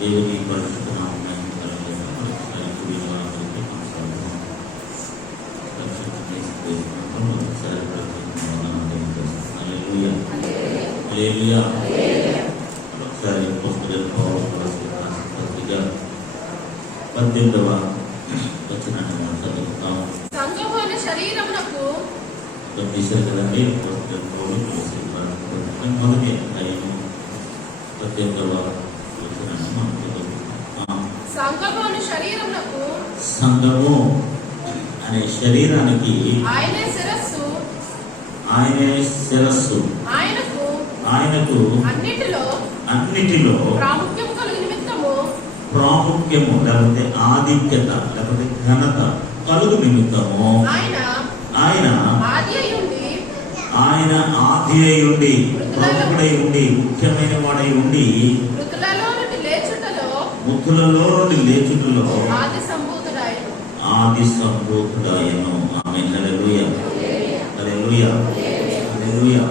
దేవుని పరిశుద్ధనామమున ఒకసారి పద్దెనిమిదవ వచనాన్ని మనం చదువుతాం. సంఘమున శరీరమునకు తీశారు కదండి. మొదటి అధ్యాయము 18వ వచనాన్ని మనం చదువుతాం. సంఘమున శరీరమునకు, సంఘము అనే శరీరానికి ఆయనే శిరస్సు, ఆయనకు అన్నిటిలో ప్రాముఖ్యము లేకపోతే ఆధిక్యత లేకపోతే ఘనత కలుగు నిమిత్తము ఆయన ఆది అయి ఉండి ప్రముఖుడై ఉండి ముఖ్యమైన వాడై ఉండి మృతులలో నుండి లేచుటలో ఆది సంభూతుడాయను. ఆమేన్. హల్లెలూయా, హల్లెలూయా, హల్లెలూయా.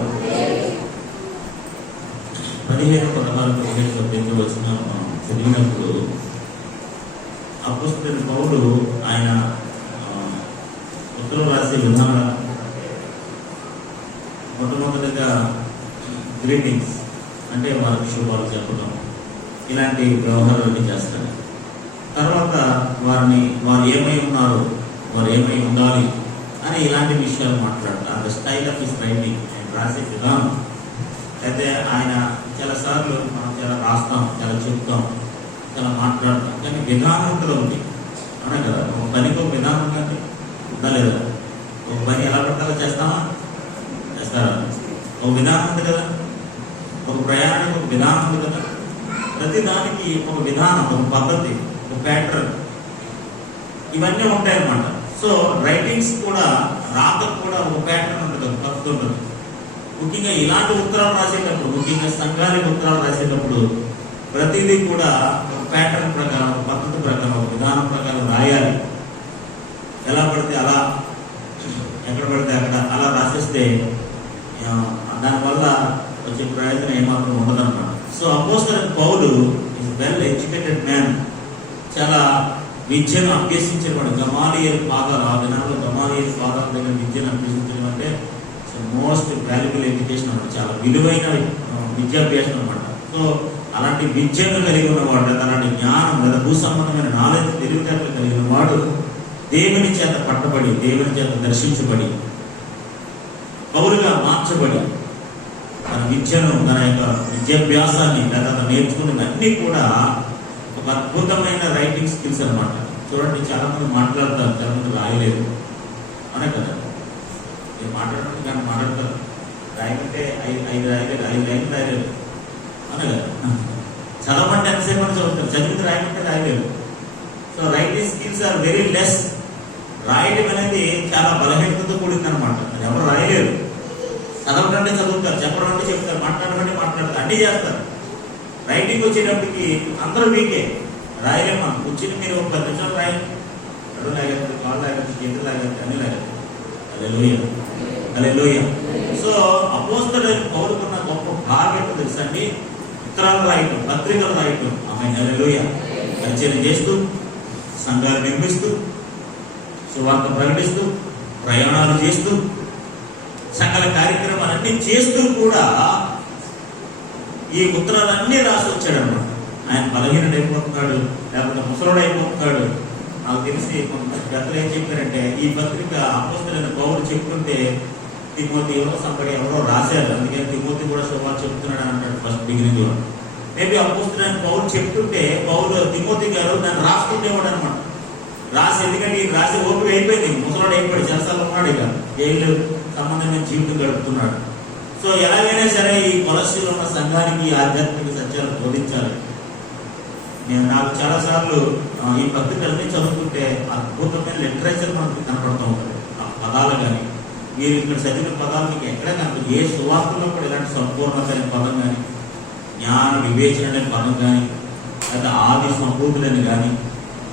15-16 వచనాలు మనం చదివినప్పుడు అపోస్తలుడైన పౌలు ఆయన ఉత్తరం రాసే విధానం మొట్టమొదటిగా గ్రీటింగ్స్ అంటే వారికి శుభాలు చెప్పడం, ఇలాంటి వ్యవహారాలు చేస్తాడు. తర్వాత వారు ఏమై ఉన్నారు, వారు ఏమై ఉండాలి అని ఇలాంటి విషయాలు మాట్లాడతారు. The style of his writing, ఆయన రాసే విధానం. అయితే ఆయన చాలాసార్లు మనం చాలా రాస్తాం, చాలా చెప్తాం, చాలా మాట్లాడతాం, కానీ విధానం ఉంటుంది ఒకటి. అవునా కదా? ఒక పనికి ఒక విధానం కానీ ఉందా లేదా? ఒక పని ఎలా పడతారో చేస్తామా? చేస్తారా? ఒక విధానం ఉంది కదా. ఒక ప్రయాణానికి ఒక విధానం ఉంది కదా. ప్రతి దానికి ఒక విధానం, ఒక పద్ధతి, ఒక ప్యాటర్న్, ఇవన్నీ ఉంటాయన్నమాట. సో రైటింగ్స్ కూడా, రాతకు కూడా ఒక ప్యాటర్న్ ఉంటుంది, ఒక పద్ధతి ఉంటుంది. ముఖ్యంగా ఇలాంటి ఉత్తరాలు రాసేటప్పుడు, ముఖ్యంగా సంఘానికి ఉత్తరాలు రాసేటప్పుడు ప్రతిదీ కూడా ఒక ప్యాటర్న్ ప్రకారం, ఒక పద్ధతి ప్రకారం, ఒక విధానం ప్రకారం రాయాలి. ఎలా పడితే అలా, ఎక్కడ పడితే అక్కడ అలా రాసేస్తే దానివల్ల వచ్చే ప్రయోజనం ఏమాత్రం ఉండదన్నమాట. సో అపోస్తలుడైన పౌలు ఈజ్ వెల్ ఎడ్యుకేటెడ్ మ్యాన్. చాలా విద్యను అభ్యసించేవాడు. గమాలియల్ పాదాలు, ఆ దినాల్లో గమాలియల్ పాదాల దగ్గర విద్యను అభ్యసించడం అంటే మోస్ట్ వాల్యుబుల్ ఎడ్యుకేషన్ అనమాట. చాలా విలువైన విద్యాభ్యాసం అనమాట. సో అలాంటి విద్యను కలిగి ఉన్నవాడు, అలాంటి జ్ఞానం లేదా భూ సంబంధమైన నాలెడ్జ్, తెలివితేటలు కలిగిన వాడు దేవుని చేత పట్టబడి, దేవుని చేత దర్శించబడి, పౌరుగా మార్చబడి, తన విద్యను, తన యొక్క విద్యాభ్యాసాన్ని లేదా తను నేర్చుకున్నవన్నీ కూడా ఒక అద్భుతమైన రైటింగ్ స్కిల్స్ అనమాట. చూడండి, చాలా మంది మాట్లాడతారు, చాలా మంది రాయలేదు. అనే కదా, మీరు మాట్లాడడం కానీ మాట్లాడతారు, రాయమంటే 5 లైన్లు రాయలేదు. అనే కదా, చదవమంటే ఎంతసేపు అని చదువుతారు, చదివితే రాయమంటే రాయలేదు. So writing skills are very less. రాయడం అనేది చాలా బలహీనతతో కూడింది అనమాట. అది ఎవరు రాయలేరు. చదవడంటే చదువుతారు, చెప్పడం అంటే చెప్తారు, మాట్లాడడం అంటే మాట్లాడతారు, అన్నీ చేస్తారు. రైటింగ్ వచ్చేటప్పటికి అందరూ వీకే, రాయలేమా. కూర్చుని మీరు ఒక 10 నిమిషాలు రాయండి, అడుగు లాగేస్తారు, కాళ్ళు లాగేస్తారు, చేతులు లాగేస్తారు, అన్నీ లాగేస్తారు. హల్లెలూయా, హల్లెలూయా. సో అపోస్తలుడైన పౌలుకున్న గొప్ప భాగం ఏంటో తెలుసా అండి? ఉత్తరాలు రాయటం, పత్రికలు రాయటం. ఆమేన్, హల్లెలూయా. పరిచయం చేస్తూ, సంఘాలు నిర్మిస్తూ, సువార్త ప్రకటిస్తూ, ప్రయాణాలు చేస్తూ, సకల కార్యక్రమాలన్నీ చేస్తూ కూడా ఈ ఉత్తరాలన్నీ రాసి వచ్చాడు అనమాట. ఆయన బలహీనుడు అయిపోతున్నాడు, లేకపోతే ముసలుడు అయిపోతున్నాడు. నాకు తెలిసి కొంత పెద్దలు ఏం చెప్పారంటే, ఈ పత్రిక అపోస్తలుడైన పౌలు చెప్పుకుంటే తిమోతి ఎవరో రాశారు, అందుకని తిమోతి కూడా శుభాలు చెప్తున్నాడు అని అంటాడు ఫస్ట్ బిగినింగ్ లో. మేబీ అపోస్తలుడైన పౌలు చెప్తుంటే తిమోతి గారు దాన్ని రాస్తుండేవాడు అనమాట. రాసి, ఎందుకంటే ఈ రాసి ఓపిక అయిపోయింది, ముసలాడు అయిపోయాడు, చెరసాల్లో ఉన్నాడు, ఇక జైలు సంబంధమైన జీవితం గడుపుతున్నాడు. సో ఎలాగైనా సరే ఈ కొలస్సీలో ఉన్న సంఘానికి ఆధ్యాత్మిక సత్యాలు బోధించాలి. నాకు చాలాసార్లు ఈ పత్రికలన్నీ చదువుతుంటే అద్భుతమైన లిటరేచర్ మనకు కనపడుతూ ఉంటుంది. ఆ పదాలు కానీ, మీరు ఇక్కడ చదివిన పదాలు మీకు ఎక్కడ కనుక ఏ సువార్తలో కూడా ఇలాంటి సంపూర్ణత అనే పదం కానీ, జ్ఞాన వివేచన అనే పదం కానీ, లేదా ఆది సంపూర్ణులని కానీ,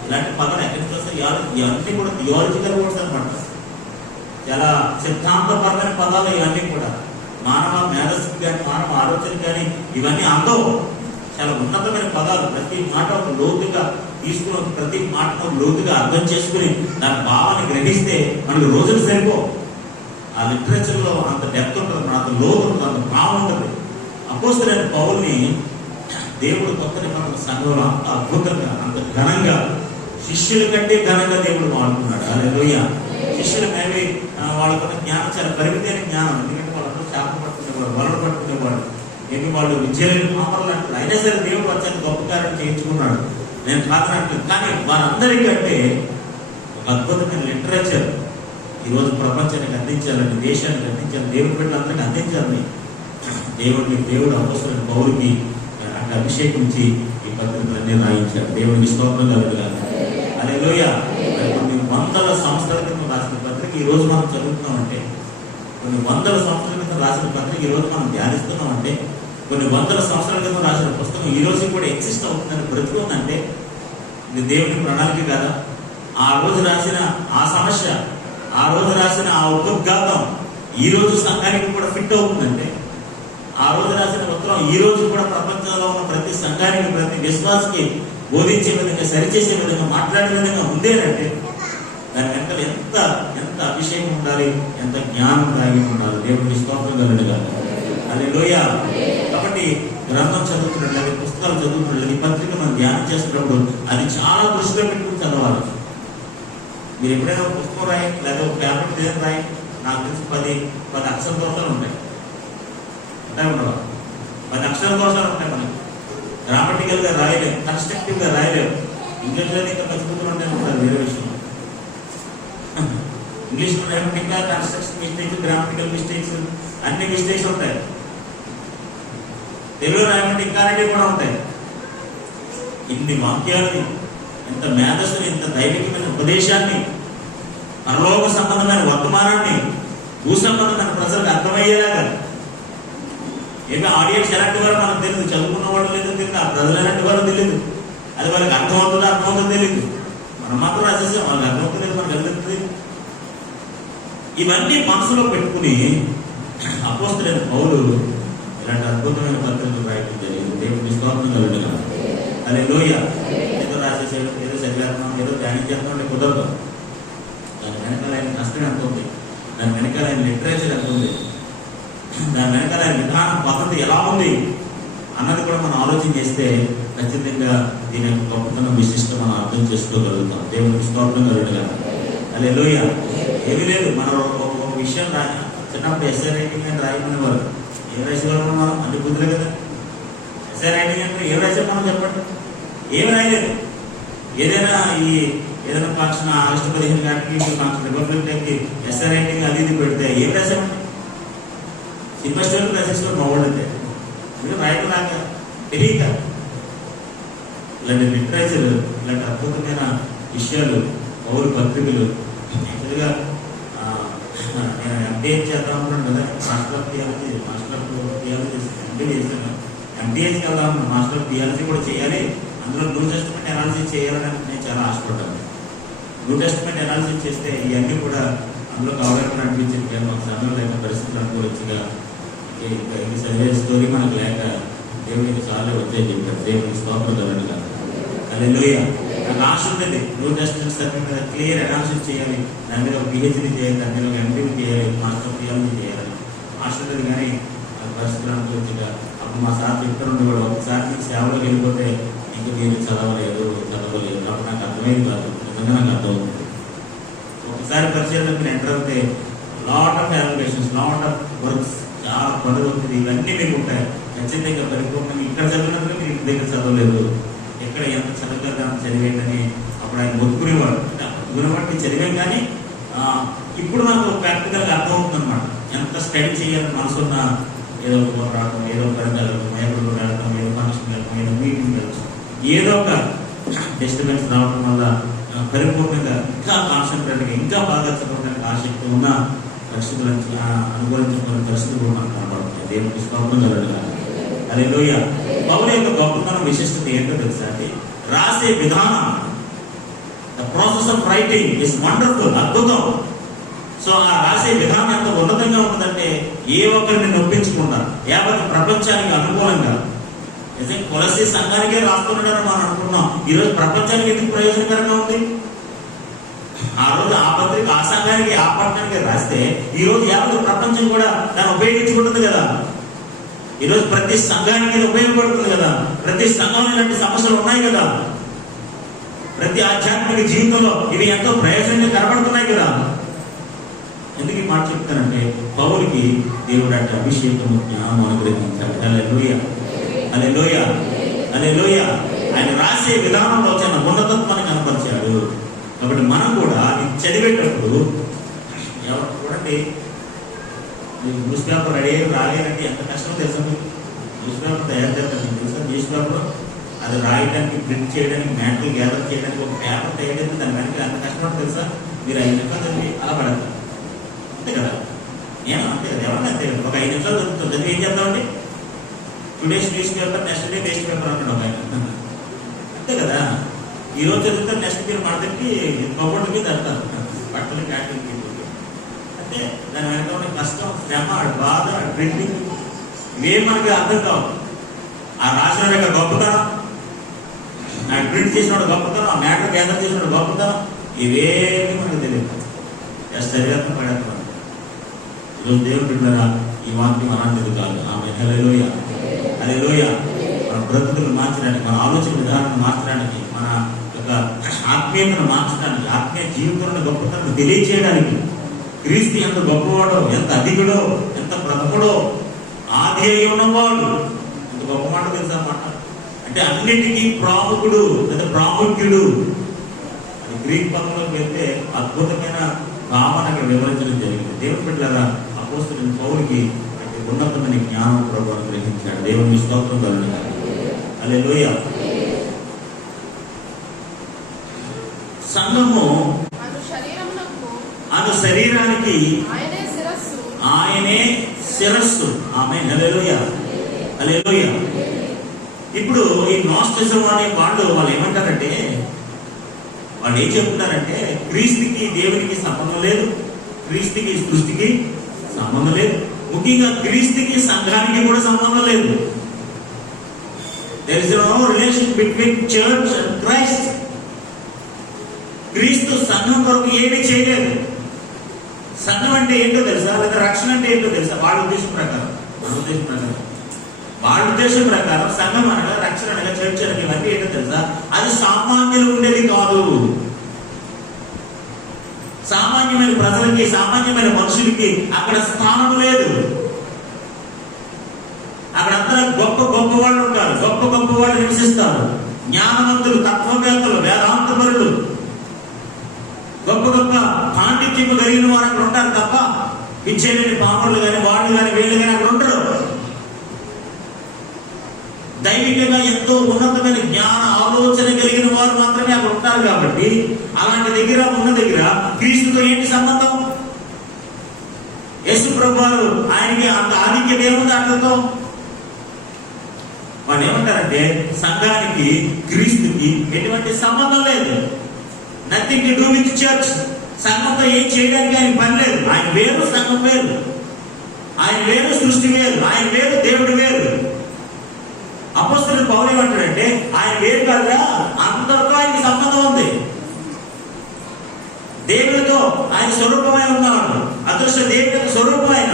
ఇలాంటి పదాలు ఎక్కడి నుంచి వస్తాయి? ఇవన్నీ కూడా థియాలజికల్ వర్డ్స్ అనమాట. చాలా సిద్ధాంతపరమైన పదాలు ఇవన్నీ కూడా. మానవ మేధస్సుకి కానీ, మానవ ఆలోచన కానీ ఇవన్నీ అందవు. చాలా ఉన్నతమైన పదాలు, ప్రతి మాట ఒక లోతుగా తీసుకుని ప్రతి మాటను లోతుగా అర్థం చేసుకుని దాని భావాన్ని గ్రహిస్తే మనకు రోజులు సరిపో. ఆ లిటరేచర్ లో అంత డెప్త్ ఉంటుంది, అంత లోతు ఉంటుంది, అంత భావం ఉంటుంది. అపోస్తలుడైన పౌలుని దేవుడు కొత్త నిబంధన సంఘంలో అంత అద్భుతంగా, అంత ఘనంగా, శిష్యుల కంటే ఘనంగా దేవుడు వాడుకున్నాడు. హల్లెలూయా. శిష్యులు మేబీ వాళ్ళకున్న జ్ఞానం చాలా పరిమితమైన జ్ఞానం, ఎందుకంటే వాళ్ళందరూ చేప పట్టుకునేవాడు, వలలు పట్టుకునేవాడు, ఏమి వాళ్ళు విద్యలేని పాపలు అంటారు. అయినా సరే దేవుడు అత్యంత గొప్ప కార్యం చేయించుకున్నాడు, నేను కాదనట్లేదు. కానీ వారందరికంటే ఒక అద్భుతమైన లిటరేచర్ ఈరోజు ప్రపంచానికి అందించాలని, దేశానికి అందించాలని, దేవుడి బిడ్డలందరికీ అందించాలని దేవుడు అపోస్తలుడైన పౌలుకి అంటే అభిషేకించి ఈ పత్రికలన్నీ రాయించాడు. దేవునికి స్తోత్రం కలుగుగాక. హల్లెలూయా. కొన్ని వందల సంవత్సరాల క్రితం రాసిన పత్రిక ఈ రోజు మనం చదువుతున్నామంటే, కొన్ని వందల సంవత్సరాల క్రితం రాసిన పత్రిక ఈ రోజు మనం ధ్యానిస్తున్నామంటే, కొన్ని వందల సంవత్సరాల క్రితం రాసిన పుస్తకం ఈ రోజు కూడా ఎగ్జిస్ట్ అవుతుందని బ్రతుకుందంటే ఇది దేవుని ప్రణాళిక కదా. ఆ రోజు రాసిన ఆ సమస్య, ఆ రోజు రాసిన ఆ ఉపోద్ఘాతం ఈ రోజు సంఘానికి కూడా ఫిట్ అవుతుందంటే, ఆ రోజు రాసిన ఉత్తరం ఈ రోజు కూడా ప్రపంచంలో ఉన్న ప్రతి సంఘానికి, ప్రతి విశ్వాసకి బోధించే విధంగా, సరిచేసే విధంగా, మాట్లాడే విధంగా ఉండేదంటే దాని వెనకాల ఎంత ఎంత అభిషేకం ఉండాలి, ఎంత జ్ఞానం దాగి ఉండాలి. దేవుడికి స్తోత్రం కలుగుగాక. హల్లెలూయా. కాబట్టి గ్రంథం చదువుతున్నట్లయితే, పుస్తకాలు చదువుతున్నట్లయితే, ఈ పత్రిక మనం ధ్యానం చేస్తున్నప్పుడు అది చాలా దృష్టిలో పెట్టుకుని చదవాలి. మీరు ఎప్పుడైనా ఒక పుస్తకం రాయి, లేదా ఒక పేపర్ పేరు రాయి, నాకు తెలిసి 10 అక్షర దోషాలు ఉంటాయి. ఉంటాయి ఉండవా? 10 అక్షర దోషాలు ఉంటాయి. మనకి గ్రామటికల్ గా రాయలేము, కన్స్ట్రక్టివ్ గా రాయలేము. ఇంగ్లీష్లో ఇంకా మర్చిపోతూ ఉంటాయి ఉంటారు, వేరే విషయం. ఇంగ్లీష్లో ఇంకా కన్స్ట్రక్షన్ మిస్టేక్స్, గ్రామటికల్ మిస్టేక్స్, అన్ని మిస్టేక్స్ ఉంటాయి. తెలుగు రాయమంటే ఇంకా రెడీ కూడా ఉంటాయి. ఇన్ని వాక్యాలని, ఇంత మేధస్సుని, ఇంత దైవికమైన ఉపదేశాన్ని, పరలోక సంబంధమైన వర్తమానాన్ని భూ సంబంధమైన ప్రజలకు అర్థమయ్యేలాగా, ఏమి ఆడియన్స్ ఎలాంటి వారు మనకు తెలియదు, చదువుకున్న వాళ్ళు లేదో తెలియదు, ఆ ప్రజలు ఎలాంటి వారు తెలియదు, అది వాళ్ళకి అర్థమవుతుందో తెలియదు. మనం మాత్రం రాసేసాం, వాళ్ళకి అర్థమవుతుంది, మనకు వెళ్తుంది. ఇవన్నీ మనసులో పెట్టుకుని అపోస్తలుడైన పౌలు ఇలాంటి అద్భుతమైన పత్రికలు రాయడం జరిగింది. దేవుడికి స్తోత్రం కలుగుగాక. హల్లెలూయా. ఏదో రాసేసేది, ఏదో చదివేస్తున్నాం, ఏదో ధ్యానం చేస్తున్నాం అంటే కుదరదు. దాని వెనకాల ఆయన కష్టం ఎంత ఉంది, దాని వెనకాల ఆయన లిటరేచర్ ఎంత ఉంది, దాని వెనకాల ఆయన విధానం, పద్ధతి ఎలా ఉంది అన్నది కూడా మనం ఆలోచన చేస్తే ఖచ్చితంగా దీని యొక్క గొప్పతనం, విశిష్టం మనం అర్థం చేసుకోగలుగుతాం. దేవుడికి స్తోత్రం కలుగుగాక. హల్లెలూయా. ఏమీ లేదు, మనం ఒక విషయం చిన్నప్పుడు ఎస్ఏ రైటింగ్ అని రాయమనేవారు. ఏం రాసేవారు మనం? అన్ని బుద్ధులే కదా. ఎస్ఏ రైటింగ్ అంటే ఏం రాసాం మనం చెప్పండి? ఏమి రాయలేదు. ఏదైనా ఫంక్షన్ ఆగస్టు 15 నాటికి ఫంక్షన్, రిపబ్లిక్ డేకి ఎస్ఏ రైటింగ్ అది ఇది పెడితే ఏం రాసామండి? సినిమా స్టోరీ రాసేసుకోండి మా వాళ్ళైతే. మీరు రాయటం రాక తెలియక ఇలాంటి లిటరేచర్, ఇలాంటి అద్భుతమైన విషయాలు, పౌరు పత్రికలు. యాక్చువల్గా నేను ఎంబీఏ చేద్దాం అనుకున్నాను కదా, మాస్టర్ ఆఫ్ థియాలజీ ఎంబీఏ చేశాను. ఎంబీఏకి వెళ్దాం, మాస్టర్ ఆఫ్ థియాలజీ కూడా చేయాలి, అందులో న్యూ టెస్టిమెంట్ అనాలిసిస్ చేయాలని నేను చాలా ఆశపడ్డాను. న్యూ టెస్టిమెంట్ అనాలిసిస్ చేస్తే ఇవన్నీ కూడా అందులో కావాలని అనిపించింది. కానీ ఒక సమయం లేక, పరిస్థితులు అనుకోవచ్చుగా, ఇది చదివే స్టోరీ మనకు లేక దేవునికి చాలా వచ్చాయని చెప్పారు. దేవునికి స్తోత్రం కలుగుగాక. హల్లెలూయా. నాకు ఆశ ఉండేది, న్యూ టెస్టిమెంట్ సబ్జెక్ట్ మీద క్లియర్ అనాలిసిస్ చేయాలి, దాని మీద ఒక పిహెచ్డీ చేయాలి, దాని మీద ఒక ఎంపీని చేయాలి, మాస్టర్ ఆఫ్ థియాలజీ చేయాలని ఆశ ఉండేది. కానీ పరిస్థితులు అనుకోవచ్చుగా. అప్పుడు మా సార్ చెప్తూ ఉండేవాడు, ఒకసారి నీకు సేవలోకి వెళ్ళిపోతే ఇంక మీరు చదవలేదు. అప్పుడు నాకు అర్థమైంది కాదు, నిజంగా నాకు అర్థమవుతుంది. ఒకసారి పరిచయంలోకి మీరు ఎంటర్ అవుతే lot of applications, lot of works, చాలా పనులు అవుతుంది. ఇవన్నీ మీకు ఉంటాయి. ఖచ్చితంగా పరిపూర్ణంగా ఇక్కడ చదివినప్పుడు మీరు ఇంటి దగ్గర చదవలేదు, ఎక్కడ ఎంత చదవగలదా చదివేంటని అప్పుడు ఆయన ఒప్పుకునేవాడు. ఒప్పుకునేవాడిని చదివాం. కానీ ఇప్పుడు నాకు ప్రాక్టికల్గా అర్థమవుతుంది అనమాట. ఎంత స్టడీ చేయాలని మనసున్న, ఏదో ఒక రావడం, ఏదో ఒక వెళ్ళడం, ఎప్పుడు వెళ్ళడం, ఏదో ఫంక్షన్ వెళ్ళడం, ఏదో మీటింగ్ వెళ్ళడం, ఏదో ఒక డిస్టర్బెన్స్ రావడం వల్ల పరిపూర్ణంగా ఇంకా కాన్సన్ట్రేట్గా, ఇంకా బాగా చదవడానికి ఆసక్తి ఉన్న పరిస్థితులు అనుభవించుకునే పరిస్థితులు కూడా మనకు కనబడుతున్నాయి. దేవునికి స్తోత్రం కలుగుగాక. హల్లెలూయా. పౌలు యొక్క గొప్పతనం, విశిష్టత ఏంటో తెలుసా అండి? రాసే విధానం, the process of writing is wonderful, అద్భుతం. సో ఆ రాసే విధానం ఎంత ఉన్నతంగా ఉంటుందంటే, ఏ ఒక్కరిని నొప్పించకుండా, యావత్ ప్రపంచానికి అనుకూలంగా నిజంగా కొలసీ సంఘానికే రాస్తున్నాడని మనం అనుకున్నాం. ఈరోజు ప్రపంచానికి ఎందుకు ప్రయోజనకరంగా ఉంది? ఆ రోజు ఆ పత్రిక ఆ సంఘానికి ఆ పట్టణానికి రాస్తే ఈ రోజు యావత్ ప్రపంచం కూడా దాన్ని ఉపయోగించుకుంటుంది కదా. ఈరోజు ప్రతి సంఘానికి ఇది ఉపయోగపడుతుంది కదా. ప్రతి సంఘంలో ఇలాంటి సమస్యలు ఉన్నాయి కదా. ప్రతి ఆధ్యాత్మిక జీవితంలో ఇవి ఎంతో ప్రయోజనంగా కనబడుతున్నాయి కదా. ఎందుకు ఈ మాట చెప్తానంటే పౌలుకి దేవుడు అంటే అభిషేకం జ్ఞానం అనుగ్రహించాడు. హల్లెలూయా, హల్లెలూయా, హల్లెలూయా. ఆయన రాసే విధానంలో చిన్న ఉన్నతత్వాన్ని కనపరిచాడు. కాబట్టి మనం కూడా ఇది చదివేటప్పుడు ఎవరు చూడండి, న్యూస్ పేపర్ రెడీ రాలేదంటే ఎంత కష్టం తెలుసా? మీరు న్యూస్ పేపర్ తయారు చేస్తారు తెలుసా? న్యూస్ పేపర్ అది రాయడానికి, ప్రింట్ చేయడానికి, మ్యాట్లు గ్యాదర్ చేయడానికి ఒక పేపర్ తయారు చేస్తే దాని వెనక ఎంత కష్టపడి తెలుసా? మీరు 5 నిమిషాలు చదివి అలా పడతారు అంతే కదా. నేను అంతే కదా, ఎవరన్నా అంతే కదా. ఒక 5 నిమిషాలు చదువుతాం, చదివి ఏం చేద్దామండి? Today's news paper, next day waste paper అంటాడు ఒక ఆయన. అంతే కదా. ఈ రోజు చదువుతారు, నెక్స్ట్ మీరు మాట్లాడి కబోర్డు మీద అంటారు బట్టలు క్యాటరింగ్. అంటే దాని వెనక ఉన్న కష్టం, శ్రమ, బాధ, ప్రింటింగ్ ఇవేం మనకి అర్థం కావు. ఆ రాసిన యొక్క గొప్పతనం, ఆ ప్రింట్ చేసిన గొప్పతనం, ఆ మ్యాటర్ గ్యాదర్ చేసిన గొప్పతనం ఇవేమి మనకు తెలియదు. శరీరం పడేస్తాం. ఈరోజు దేవుడు బిడ్డలారా ఈ వాక్యం అలాంటిది కాదు. ఆమె హల్లెలూయా, హల్లెలూయా. మన బ్రతుకులు మార్చడానికి, మన ఆలోచన విధానాన్ని మార్చడానికి, మన యొక్క ఆత్మీయతను మార్చడానికి, ఆత్మీయ జీవితంలో గొప్పతనం తెలియజేయడానికి క్రీస్తు ఎంత గొప్పవాడో, ఎంత అధికుడో, ఎంత ప్రథముడో, ఆది అయి ఉన్నవాడు. ఎంత గొప్ప మాట తెలుసా మాట. అంటే అన్నిటికీ ప్రాముఖుడు లేదా ప్రాముఖ్యుడు. అది గ్రీక్ పదంలోకి వెళ్తే అద్భుతమైన భావన అక్కడ వివరించడం జరిగింది. దేవుని బిడ్డలారా అపోస్తలుడైన పౌలుకి ఉన్నతమైన జ్ఞానం ప్రభువు అనుగ్రహించాడు. దేవుని స్తోత్రం కలుగును. హల్లెలూయా. సంఘము అను శరీరానికి ఆయనే శిరస్సు. ఆమె హల్లెలూయా, హల్లెలూయా. ఇప్పుడు ఈ గ్నోస్టిజం అనే వాళ్ళు ఏమంటారంటే, వాళ్ళు ఏం చెప్తున్నారంటే క్రీస్తుకి దేవునికి సంబంధం లేదు, క్రీస్తుకి సృష్టికి సంబంధం లేదు, ముఖ్యంగా క్రీస్తుకి సంఘానికి కూడా సంబంధం లేదు. There is no relation between church and Christ. క్రీస్తు సంఘం కొరకు ఏమీ చేయలేదు. సంఘం అంటే ఏంటో తెలుసా? లేదా రక్షణ అంటే ఏంటో తెలుసా? వాళ్ళ ఉద్దేశం ప్రకారం సంఘం అనగా, రక్షణ అనగా, చర్చ్ అనగా ఇవన్నీ ఏంటో తెలుసా? అది సామాన్యులు ఉండేది కాదు. సామాన్యమైన ప్రజలకి, సామాన్యమైన మనుషులకి అక్కడ స్థానం లేదు. అక్కడంతా గొప్ప గొప్ప వాళ్ళు ఉంటారు, గొప్ప గొప్ప వాళ్ళు నివసిస్తారు. జ్ఞానవంతులు, తత్వవేత్తలు, వేదాంతపరులు, గొప్ప గొప్ప పాండిత్యము కలిగిన వారు అక్కడ ఉంటారు తప్ప విద్యలేని పాపలు కానీ, వాళ్ళు కానీ, వీళ్ళు కానీ అక్కడ ఉంటారు. దైవికంగా ఎంతో ఉన్నతమైన జ్ఞాన ఆలోచన కలిగిన వారు మాత్రమే అక్కడ ఉంటారు. కాబట్టి అలాంటి దగ్గర ఉన్న దగ్గర క్రీస్తుతో ఏంటి సంబంధం? యేసు ప్రభువారు ఆయనకి అంత ఆధిక్యత ఏముంది అట్లతో? వాళ్ళు ఏమంటారంటే సంఘానికి క్రీస్తుకి ఎటువంటి సంబంధం లేదు. Nothing to do with church. సంఘంతో ఏం చేయడానికి ఆయన పని లేదు. ఆయన వేరు, సంఘం వేరు. ఆయన వేరు, సృష్టి వేరు. ఆయన వేరు, దేవుడు వేరు. అపోస్తలుడు పౌలు ఏమంటాడంటే ఆయన వేరు కాదురా, అందరితో ఆయనకి సంబంధం ఉంది. దేవుడితో ఆయన స్వరూపమై ఉన్నాడు. అదృష్ట దేవుడి స్వరూపం ఆయన.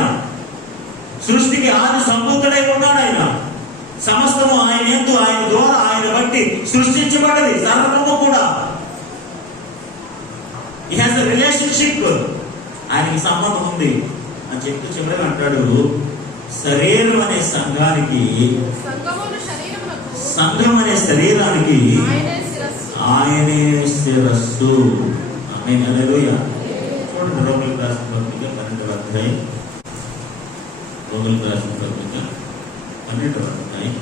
సృష్టికి ఆది సంపూర్ణుడై ఉన్నాడు ఆయన. సమస్తము ఆయన యందు, ఆయన ద్వారా, ఆయన బట్టి సృష్టించబడ్డది సర్వము కూడా. He has a relationship. ఆయనకి సంబంధం ఉంది అని చెప్తూ చివరిగా అంటాడు, శరీరం అనే సంఘానికి, సంఘం అనే శరీరానికి ఆయనే శిరస్సు. ఆమేన్, హల్లెలూయా. చూడండి రోమీయులకు రాసిన పత్రిక 12వ అధ్యాయం, రోమీయులకు రాసిన పత్రిక 12వ అధ్యాయం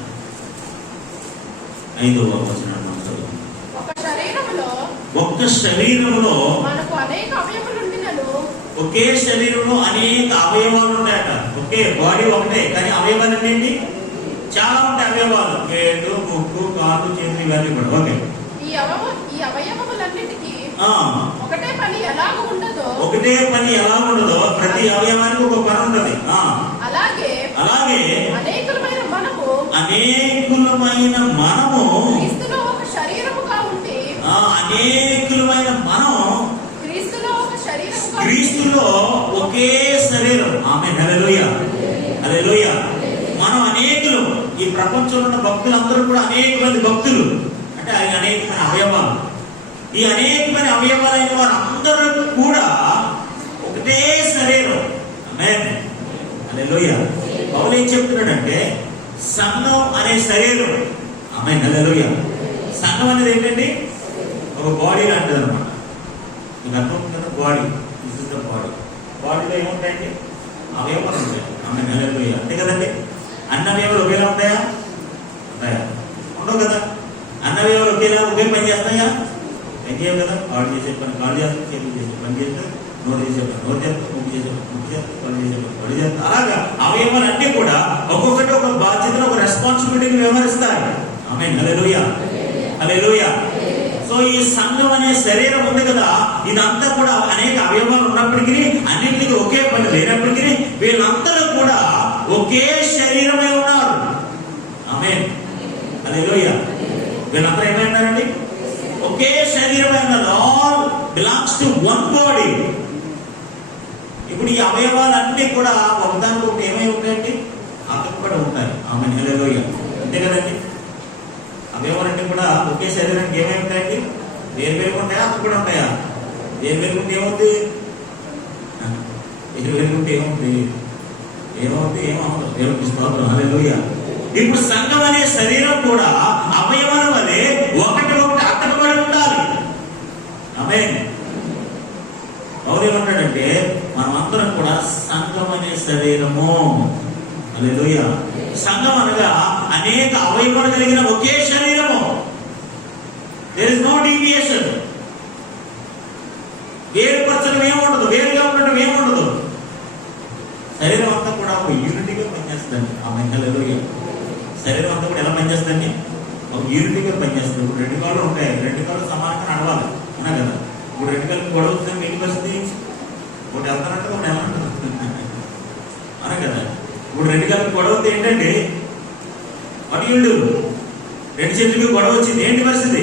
5వ వచనాన్ని మనం చదువుతాం. ఒక్క శరీరంలో ఒకే శరీరంలో అనేక అవయవాలు ఉంటాయట. ఒకే బాడీ ఒకటే, కానీ అవయవాలు ఏంటి? చాలా ఉంటాయి అవయవాలు. వేలు, ముక్కు, కాళ్ళు, చేతులు ఇవన్నీ కూడా. ఓకే, ఒకటే పని ఎలా ఉండదో ప్రతి అవయవానికి ఒక పని ఉంటది. అలాగే అనేకులమైన మనము క్రీస్తులో ఒక శరీరముగా ఉంటే అనేకులమైన మనం క్రీస్తులో ఒకే శరీరం. ఆమేన్. హల్లెలూయా, హల్లెలూయా. మనం అనేకులు, ఈ ప్రపంచంలో ఉన్న భక్తులందరూ కూడా అనేక మంది భక్తులు, అంటే అనేకమైన అవయవాలు. ఈ అనేకమైన అవయవాలైన వారందరూ కూడా ఒకటే శరీరం. ఆమేన్. హల్లెలూయా. పౌలు ఏం చెప్తున్నాడంటే సంఘం అనే శరీరం. ఆమేన్. హల్లెలూయా. సంఘం అనేది ఏంటండి? ఒక బాడీ లాంటిది అనమాట. మీకు అర్థం కదా, body. This is the body. బాడీలో ఏముంటాయండి? అవయవాలు ఉంటాయి. ఆమేన్. హల్లెలూయా. అంతే కదండి. అన్ని అవయవాలు ఒకేలా ఉంటాయా? ఉంటాయా? ఉండవు కదా. అన్ని అవయవాలు ఒకే పని చేస్తాయా? పని చేయవు కదా. కాళ్ళు చేసే పని కాళ్ళు చేస్తాయి, చేతులు చేసే పని చేస్తే, నోరు చేసే పని నోరు చేస్తాం, ముక్కు చేసే పని ముక్కు చేస్తాం, కళ్ళు చేసే పని కళ్ళు చేస్తాం. అలాగా అవయవాలు అన్నీ కూడా ఒక్కొక్కటి ఒక బాధ్యతను, ఒక రెస్పాన్సిబిలిటీని వ్యవహరిస్తాయి. ఆమేన్. హల్లెలూయా, హల్లెలూయా. సో ఈ సంఘం అనే శరీరం ఉంది కదా, ఇదంతా కూడా అనేక అవయవాలు ఉన్నప్పటికీ, అన్నింటికి ఒకే పని లేనప్పటికీ, వీళ్ళందరూ కూడా ఒకే శరీరమై ఉన్నారు. ఆమేన్. హల్లెలూయా. వీళ్ళందరూ ఏమైనారండి? ఒకే శరీరమై ఉన్నారు. All belongs to one body. ఇప్పుడు ఈ అవయవాలన్నీ కూడా ఒకదానికి ఒకటి ఏమై ఉంటాయండి? అతుక్కుబడి ఉంటాయి. ఆమేన్. హల్లెలూయా. అంతే కదండి. అవయవాలన్నీ కూడా ఒకే శరీరానికి ఏమై ఉంటాయండి? వేరు వేరు ఉంటాయా? అతుక్కుబడి ఉంటాయా? వేరు వేరుకుంటే ఏమవుతుంది? వేరు వేరుకుంటే ఏమవుతుంది? ఏమవుతుంది? దేవునికి స్తోత్రం. హల్లెలూయా. ఇప్పుడు సంఘం అనే శరీరం కూడా అవయవాల వలె ఒకటి అతుక్కుబడి ఉండాలి. ఆమేన్. పౌలు ఏమంటాడంటే మనమందరం కూడా సంఘం అనే శరీరము. హల్లెలూయా. సంఘం అనగా అనేక అవయవాలు కలిగిన ఒకే శరీరము. There is no deviation. వేరుపరచడం ఏముండదు, వేరుగా ఉండడం ఏముండదు. శరీరం అంతా కూడా ఒక యూనిటీగా పనిచేస్తుంది. ఆమేన్. హల్లెలూయా. శరీరం అంతా కూడా ఎలా పనిచేస్తుంది? ఒక యూనిటీగా పనిచేస్తుంది. ఇప్పుడు రెండు కాళ్ళు ఉంటాయి, రెండు కాళ్ళు సమానంగా నడవాలి అన్నా కదా. ఇప్పుడు రెండు కాళ్ళకి గొడవ వస్తుంది, ఏంటి పరిస్థితి? ఒకటి వెళ్తానంటే ఒకటి వెళ్ళంటారు అన్నా కదా. ఇప్పుడు రెండు కాళ్ళకి గొడవ వస్తే ఏంటంటే అడియుడు, రెండు చేతులకి గొడవ వచ్చింది, ఏంటి పరిస్థితి?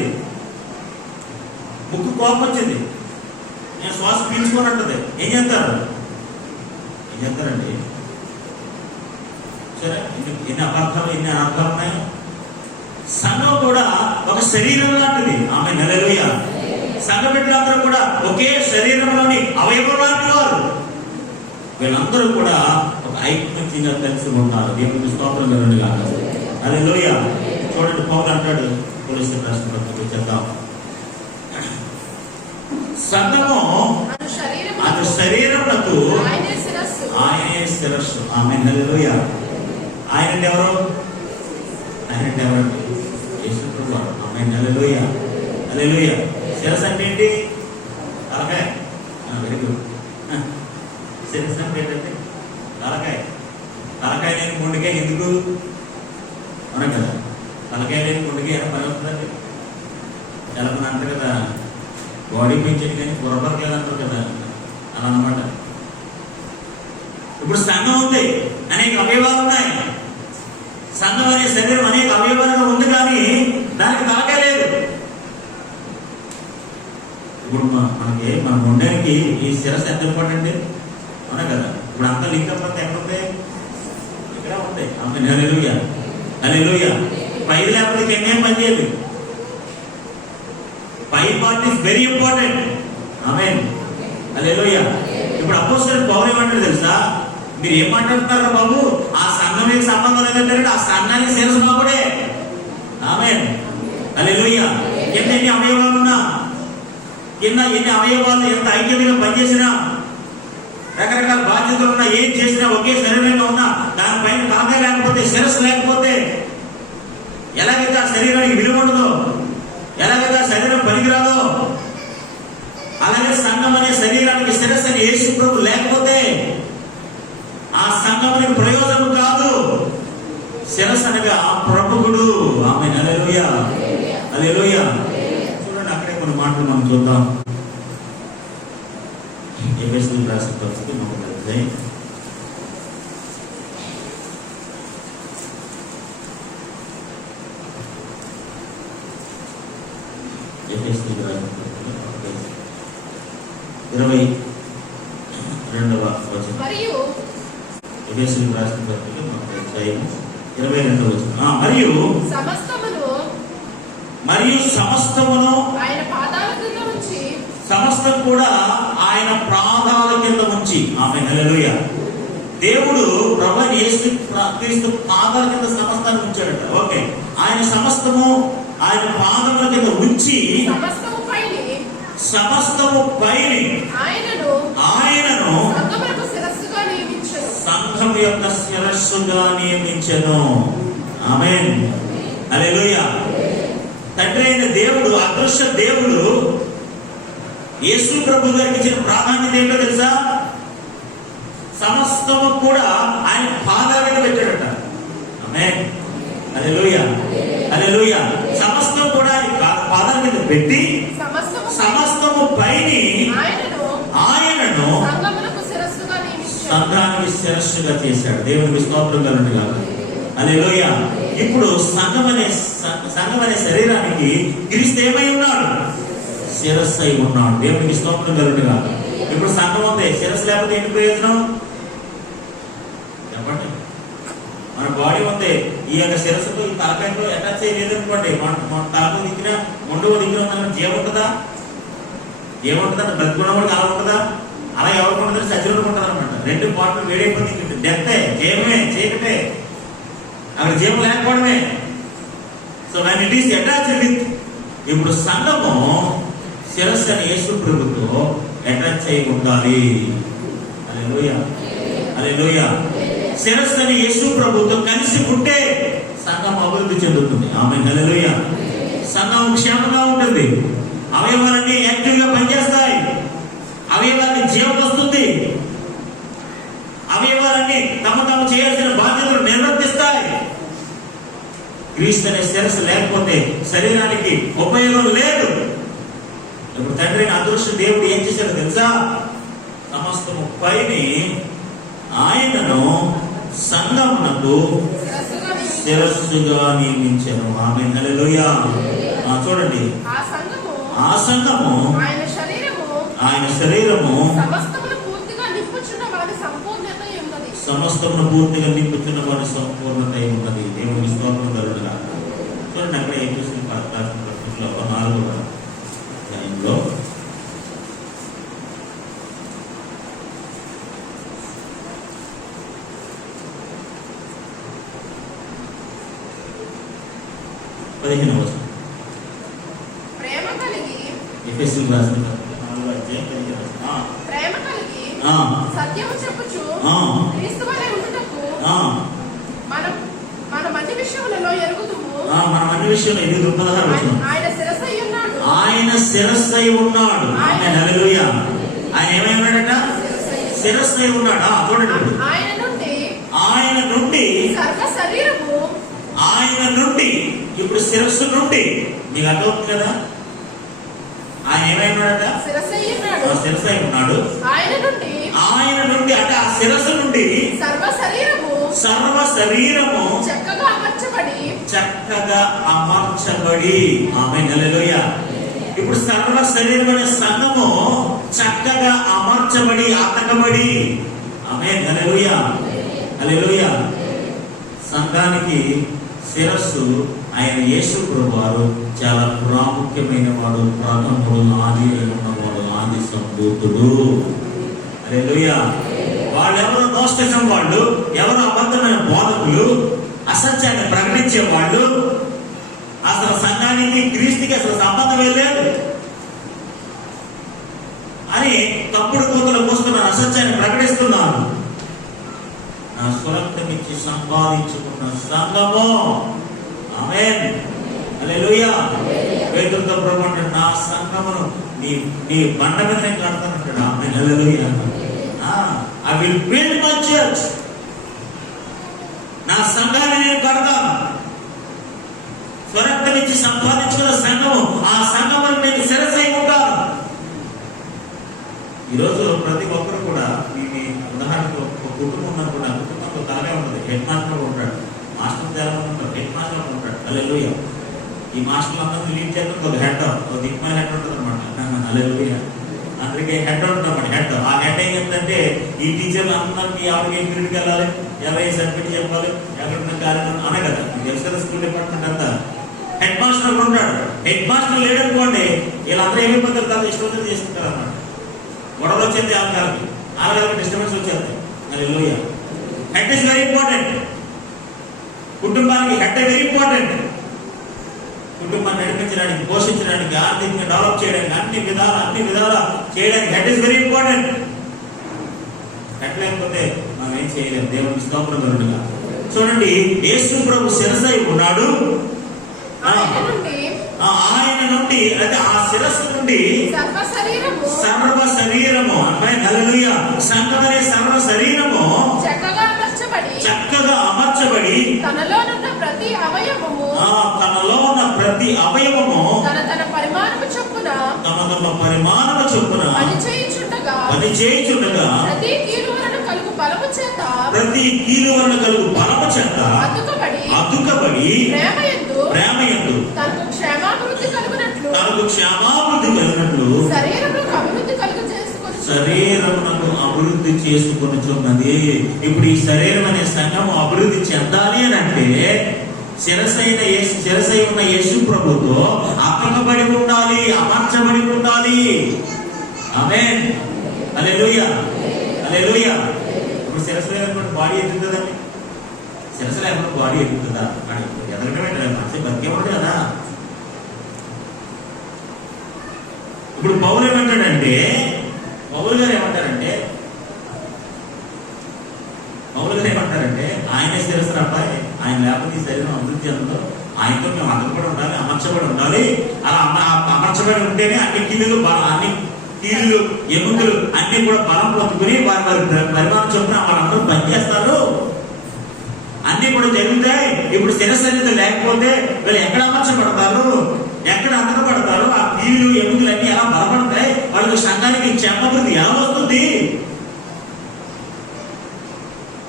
ముక్కు కోపం వచ్చింది, నేను శ్వాస పీల్చుకోనంటది. ఏం చేస్తారండి? సరే, ఎన్ని అపార్థాలు, ఎన్ని అనర్థాలు ఉన్నాయో. సంఘం కూడా ఒక శరీరం లాంటిది. ఆమేన్. హల్లెలూయా. సంఘ బిడ్డలందరూ కూడా ఒకే శరీరంలోని అవయవం లాంటి వారు. వీళ్ళందరూ కూడా ఒక ఐక్యంగా కలిసి ఉంటారు. దేవునికి స్తోత్రం కలుగును గాక. హల్లెలూయా. చూడండి, పౌలు అంటాడు, కొలొస్సీయులకు రాసిన పత్రిక చేద్దాం. సంఘము అది శరీరమునకు ఆయనే శిరస్సు. ఆమేన్. హల్లెలూయా. ఆయన ఎవరు? యేసు ప్రభువు. ఆమేన్. హల్లెలూయా, హల్లెలూయా. శిరస్సు అంటే ఏంటి? తలకాయ. Very good. శిరస్సు అంటే ఏంటంటే తలకాయ. తలకాయ లేని గుండెకాయ ఎందుకు? అవునా కదా. తలకాయ లేని గుండెకాయ ఎలా పని అవుతుందండి? చాలా మంది అంటారు కదా, బాడీ పెంచేది కానీ పొరపడలేదు అంటారు కదా, అలా అన్నమాట. ఇప్పుడు సంఘం ఉంది, అనేక అవయవాలు ఉన్నాయి. సంఘం అనే శరీరం అనేక అవయవాలుగా ఉంది, కానీ దానికి తలకాయ లేదు. ఇప్పుడు మన గుండెకి ఈ శిరస్సు ఎంత ఇంపార్టెంట్? అవునా కదా. ఇప్పుడు అంతా లింక్ అప్ అంతా ఎక్కడ ఉంది? ఇక్కడ ఉంది. ఆమేన్. హల్లెలూయా, హల్లెలూయా. పై లేకపోతే కింద పని చేయదు. పై పార్ట్ ఇస్ వెరీ ఇంపార్టెంట్. ఆమేన్. హల్లెలూయా. ఇప్పుడు అపోస్తలుడు పౌలు ఏమంటాడు తెలుసా? మీరు ఏం మాట్లాడుతున్నారా బాబు? ఆ సంఘానికి సంబంధం లేదంటే ఆ సంఘానికి శిరస్సు బాబుడే. ఆమేన్. హల్లెలూయా. కింద ఎన్ని అవయవాలు ఉన్నా, కింద ఎన్ని అవయవాలు ఎంత ఐక్యంగా పనిచేసినా, రకరకాల బాధ్యతలు ఉన్నా, ఏం చేసినా, ఒకే శరీరంగా ఉన్నా, దానిపైన తలకాయ లేకపోతే, శిరస్సు లేకపోతే ఎలాగైతే ఆ శరీరానికి విలువ ఉండదో, ఎలాగైతే ఆ శరీరం పనికిరాదో, అలాగే సంఘం అనే శరీరానికి శిరస్సు అని యేసు ప్రభువు లేకపోతే ఆ సంఘమునికి ప్రయోజనం కాదు. శిరస్సు అనగా ప్రభువుడు. ఆమేన్. హల్లెలూయా, హల్లెలూయా. చూడండి, అక్కడే కొన్ని మాటలు మనం చూద్దాం. ఎఫెసీయులకు రాసిన పత్రిక 1వ అధ్యాయం ఎఫెసీయులకు రాసిన పత్రిక 22వ వచనం. మరియు ఎఫెసీయులకు రాసిన పత్రిక 22వ వచనం. మరియు సమస్తమును ఆయన పాదాల కింద ఉంచి, సమస్తం కూడా ఆయన పాదాల కింద ఉంచి. ఆమేన్, హల్లెలూయా. దేవుడు ప్రభువైన యేసు క్రీస్తు పాదాల కింద సమస్తాన్ని ఉంచాడట. ఓకే, ఆయన సమస్తము ఆయన పాదముల కింద ఉంచి సమస్తము పైని ఆయనను సంఘం యొక్క శిరస్సుగా నియమించెను. ఆమేన్, హల్లెలూయా. తండ్రి అయిన దేవుడు, అదృశ్య దేవుడు యేసు ప్రభు గారికి ఇచ్చిన ప్రాధాన్యత ఏంటో తెలుసా? సమస్తము కూడా ఆయన పాదాల మీద పెట్టాడట. ఆమేన్, హల్లెలూయా, హల్లెలూయా. సమస్తం కూడా ఆయన పాదాల మీద పెట్టి సమస్తము పైని ఆయనను సంఘానికి శిరస్సుగా చేశాడు. దేవునికి స్తోత్రం కలుగును గాక. హల్లెలూయా. ఇప్పుడు సంఘం అనే శరీరానికి క్రీస్తు ఏమై ఉన్నాడు? శిరస్సు అయి ఉన్నాడు. దేవునికి స్తోత్రం కలుగును గాక. ఇప్పుడు సంఘం ఉంది, శిరస్సు లేకపోతే ఏంటి ప్రయోజనం? చెప్పండి. మన బాడీ ఉంది, ఈ యొక్క శిరస్సుతో ఈ తలకాయతో అటాచ్ చేయలేదు అనుకోండి, మన తలకు దిగిన ముందు దిగిన ఉందని జీవం ఉంటుందా? జీవం ఉంటుందా? బ్రతుకున్న కూడా అలా ఉంటుందా? అలా ఎవరికి ఉంటుంది? సజీవులకు ఉంటుంది అనమాట. రెండు పాటలు వేడైపోతుంది. డెత్తే, జీవమే, చీకటే, అక్కడ జీవం లేకపోవడమే. So when it is attached with, ఇప్పుడు సంఘము శిరస్సు అని యేసు ప్రభుతో అటాచ్ అయి ఉండాలి. హల్లెలూయా, హల్లెలూయా. శిరస్సు అని యేసు ప్రభుతో కలిసి ఉంటే సంఘం అభివృద్ధి చెందుతుంది. ఆమేన్, హల్లెలూయా. సంఘం క్షేమంగా ఉంటుంది. అవయవాలన్నీ యాక్టివ్ గా పనిచేస్తాయి. అవయవాలన్నీ జీవం వస్తుంది. అవయవాలన్నీ తమ చేయాల్సిన బాధ్యతలు నిర్వర్తిస్తాయి. క్రీస్తు అనే శిరస్సు లేకపోతే శరీరానికి ఉపయోగం లేదు. ఇప్పుడు తండ్రి అదృశ్య దేవుడు ఏం చేశాడో తెలుసా? సమస్తము పైని ఆయనను సంఘమునకు శిరస్సుగా నియమించెను. ఆమేన్, హల్లెలూయా. చూడండి, ఆ సంఘము ఆయన శరీరము సమస్తమును పూర్తిగా నింపుచున్న వారి సంపూర్ణత ఉన్నది. దేవుని స్తోత్రం కలుగును గాక. చూడండి, అక్కడ ఏం చేసిన పత్రికలో 4వ అధ్యాయంలో 15వ వచనం. ఎఫెసీయులకు రాసిన పత్రిక 4వ అధ్యాయం 15వ వచనం. ప్రేమ కలిగి సత్యము చెప్పుచు క్రీస్తు వలె ఉండుటకు మనం అన్ని విషయములలో ఎరుగుదుము. మనం అన్ని విషయంలో ఎదుగు 16వ వచనం. ఆయన శిరస్సు అయి ఉన్నాడు. ఆయన శిరస్సు అయి ఉన్నాడు. ఆమేన్, హల్లెలూయా. ఆయన ఏమై ఉన్నాడట? శిరస్సు అయి ఉన్నాడు. చూడండి, ఆయన నుండి సర్వ శరీరము, ఆయన నుండి, ఇప్పుడు శిరస్సు నుండి మీకు అర్థమవుతుంది కదా? ఆయన ఏమై ఉన్నాడట? శిరస్సు అయి ఉన్నాడు. ఆయన నుండి అంటే ఆ శిరస్సు నుండి సర్వ శరీరము చక్కగా అమర్చబడి. ఆమేన్, హల్లెలూయా. ఇప్పుడు సర్వ శరీరం అనే సంఘము చక్కగా అమర్చబడి, అతకబడి. ఆమేన్, హల్లెలూయా, హల్లెలూయా. సంఘానికి శిరస్సు ఆయన యేసు ప్రభువారు చాలా ప్రాముఖ్యమైన వాడు, ప్రథముడు, ఆది ఉన్నవాడు, ఆది సంభూతుడు. హల్లెలూయా. వాళ్ళెవరో నోస్టేషన్ వాళ్ళు, ఎవరు అబద్ధమైన బోధకులు, అసత్యాన్ని ప్రకటించే వాళ్ళు, అసలు సంఘానికి క్రీస్తుకి అసలు సంబంధమే లేదు అని తప్పుడు కూతురు మోస్తున్నారు, అసత్యాన్ని ప్రకటిస్తున్నారు. నా స్వరక్తమిచ్చి సంపాదించుకున్న సంఘము. ఆమేన్, హల్లెలూయా. పేతురుతో ప్రభు అంటాడు, నా సంఘమును నీ బండ మీద నేను కడతానంటాడు. ఆమేన్, హల్లెలూయా. I will build my church. నా సంఘాన్ని నేను కడతాను. స్వరక్తమిచ్చి సంపాదించుకున్న సంఘము, ఆ సంఘమును నేను శిరస్సు అయి ఉంటాను. ఈరోజు ప్రతి ఒక్కరు కూడా మీ ఉదాహరణకు ఒక కుటుంబం ఉన్నప్పుడు, ఆ కుటుంబంలో తలగా ఉంటుంది. హెడ్ మాస్టర్ ఉంటాడు, మాస్టర్ దేవత ఉంటాడు, హెడ్ మాస్టర్ ఉంటాడు. హల్లెలూయా. ఈ మాస్టర్లు అందరూ లీడ్ చేస్తే ఒక హెడ్, ఒక దిక్మైన హెడ్ ఉంటుంది అనమాట. హల్లెలూయా. అందరికీ హెడ్ ఉంటుంది అన్నమాట. హెడ్, ఆ హెడ్ ఏంటంటే ఈ టీచర్లు అందరికీ ఎవరికి ఇంటికి వెళ్ళాలి, ఎవరి సర్టిఫికేట్ చెప్పాలి, ఎక్కడ కార్యక్రమం అనే కదా. తెలుసు కదా, స్కూల్ డిపార్ట్మెంట్ అంతా హెడ్ మాస్టర్ ఉంటాడు. హెడ్ మాస్టర్ లేడనుకోండి, వీళ్ళందరూ ఏమైపోతారు కాదు, ఇష్టం చేసుకుంటారు అన్నమాట. గొడవలు వచ్చేది ఆలగాలకి డిస్టర్బెన్స్ వచ్చేది. Hallelujah. Head is very important. కుటుంబానికి హెడ్ వెరీ ఇంపార్టెంట్. కుటుంబాన్ని నడిపించడానికి, పోషించడానికి, ఆర్థికంగా డెవలప్ చేయడానికి, అన్ని విధాల చేయడానికి head is very important. Head లేకపోతే మనం ఏం చేయలేము. దేవునికి స్తోత్రం కలుగునుగా. చూడండి, యేసు ప్రభు శిరస్సు ఉన్నాడు. ఆయన నుండి అంటే ఆ శిరస్సు నుండి సర్వ శరీరము హల్లెలూయా, సంఘం అనే సర్వ శరీరము చక్కగా అమర్చబడి తనలో ఉన్న ప్రతి అవయవము తన పరిమాణము చొప్పున పని చేయుచుండగా ప్రతి కీలు వలన కలుగు బలము చేత అతుకబడి ప్రేమయందు తనకు క్షేమాభివృద్ధి కలుగునట్లు శరీరమునకు అభివృద్ధి చేసుకొనుచున్నది. ఇప్పుడు ఈ శరీరం అనే సంఘము అభివృద్ధి చెందాలి అని అంటే శిరసై ఉన్న యేసు ప్రభుతో అతకబడి ఉండాలి, అమర్చబడి ఉండాలి. ఆమేన్. హల్లెలూయా, హల్లెలూయా. ఇప్పుడు శిరస్సు లేకపోతే బాడీ ఎదుగుతుందండి. శిరస్సు లేకపోతే బాడీ ఎదుగుతుందా? ఎదగడమే మనసు బతికే ఉండదు కదా. ఇప్పుడు పౌలు గారు ఏమంటారంటే ఆయనే శిరస్సు అబ్బాయి, ఆయన లేకపోతే ఈ శరీరం అభివృద్ధి చెందదు. ఆయనతో మేము అతకబడి ఉండాలి, అమర్చబడి ఉండాలి. అలా అమర్చబడి ఉంటేనే అన్ని కీళ్ళు ఎముకలు అన్ని కూడా బలం పొందుకుని వారి పరిమాణం చొప్పున వాళ్ళందరూ పనిచేస్తారు, అన్ని కూడా జరుగుతాయి. ఇప్పుడు శిరస్సు అనేది లేకపోతే వీళ్ళు ఎక్కడ అమర్చబడతారు, ఎక్కడ అతకబడతారు? ఆ కీళ్ళు ఎముకలు అన్ని ఎలా బలపడతాయి? వాళ్ళకి సంఘానికి క్షేమాభివృద్ధి ఎలా వస్తుంది?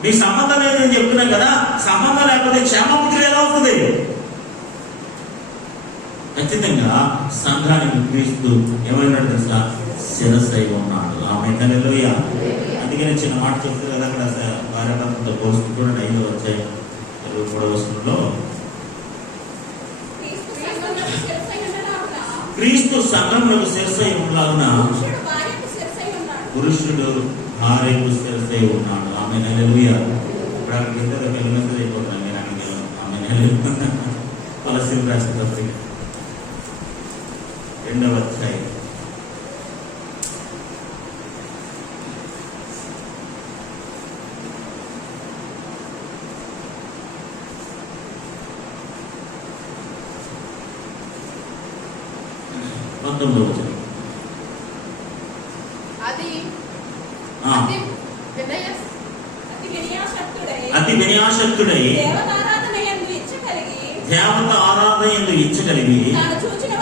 మీకు సంబంధం లేదని చెప్తున్నాం కదా. సంబంధం లేకపోతే క్షేమాభివృద్ధి ఎలా వస్తుంది? ఖచ్చితంగా సంఘానికి క్రీస్తు ఏమైనా తెలుసా? శిరస్సై ఉన్నాడు. ఆమె హల్లెలూయా. అందుకని చిన్న మాట చెప్తుంది కదా, అక్కడ భార్యాభర్తలతో పోల్చుకుంటూ చూడండి 5వ అధ్యాయం 23వ వచనంలో క్రీస్తు సంఘమునకు శిరస్సై ఉన్నాడున పురుషుడు భార్యకు శిరస్సై ఉన్నాడు. ఆమె హల్లెలూయా. ఇప్పుడు అక్కడికి వెళ్తే మెసేజ్ అయిపోతున్నాం మీరు అక్కడికి వెళ్ళాం. ఆమె హల్లెలూయా. కొలస్సీయులకు రాసిన పత్రిక 2వ అధ్యాయం 19వ వచనం. అతి వినయాసక్తుడై దేవత ఆరాధన యందు ఇచ్చగలిగి తాను చూచిన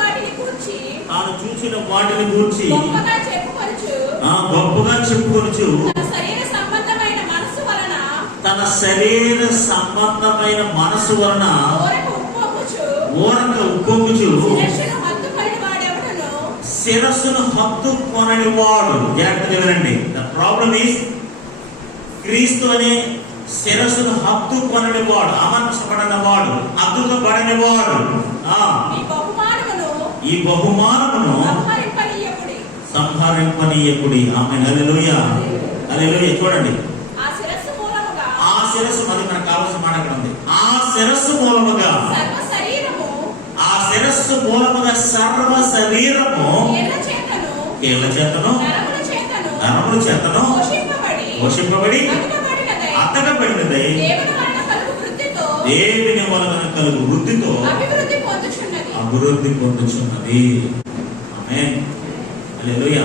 వాటిని గూర్చి గొప్పగా చెప్పుకొనుచు తన శరీర సంబంధమైన మనసు వలన ఊరక ఉప్పొంగుచు శిరస్సును హత్తుకొనని వాడు. జాగ్రత్తగా వినండి. ద ప్రాబ్లమ్ ఈస్ క్రీస్తు అనే శిరస్సును హత్తుకొనని వాడు, అమర్చబడని వాడు, అతుకబడని వాడు. ఈ బహుమానమును సంహరింపనీయకుడి. ఆమె హల్లెలూయా, హల్లెలూయా. చూడండి, ఆ శిరస్సు అది మనకు కావాల్సిన మాట అక్కడ ఉంది. ఆ శిరస్సు మూలముగా సర్వ శరీరము కీళ్ళ చేతను నరముల చేతను పోషింపబడి అతకబడినదై దేవుని వలన కలుగు వృద్ధితో అభివృద్ధి పొందుచున్నది. ఆమేన్. హల్లెలూయా.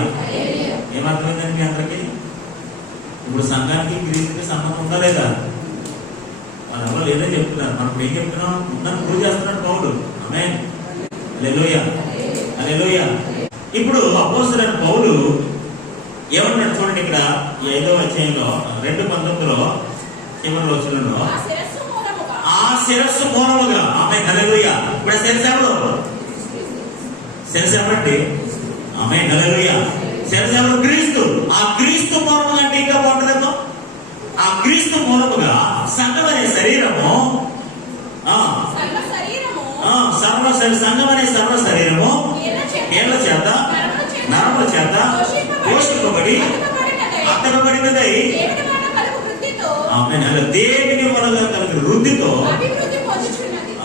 ఏమర్థమైందండి మీ అందరికీ? ఇప్పుడు సంఘానికి క్రీస్తుకి సంబంధం ఉందా లేదా? వాళ్ళు ఎవరు లేదని చెప్తున్నారు. మనం ఏం చెప్తున్నాం? ఉందని ప్రూవ్ చేస్తున్నాడు పౌలు. ఆమేన్. హల్లెలూయా, హల్లెలూయా. ఇప్పుడు అపోస్తలుడైన పౌలు ఏమంటాడు చూడండి, ఇక్కడ 5వ అధ్యాయంలో 2:19 చివరి వచనంలో ఆ శిరస్సు మూలముగా ఆమె హల్లెలూయా. ఇప్పుడు శిరస్సు ఎవరు? శిరస్సు ఎవరండి? ఆమె హల్లెలూయా. శిరస్సు ఎవరు? క్రీస్తు. ఆ క్రీస్తు మూలముగా అంటే ఇంకా బాగుంటుందేమో. ఆ క్రీస్తు మూలముగా సంఘం అనే శరీరము సంఘం అనే సర్వ శరీరము ఏళ్ల చేత నరముల చేత పోషింపబడి అతకబడినదై దేవుని వలన కలిగిన వృద్ధితో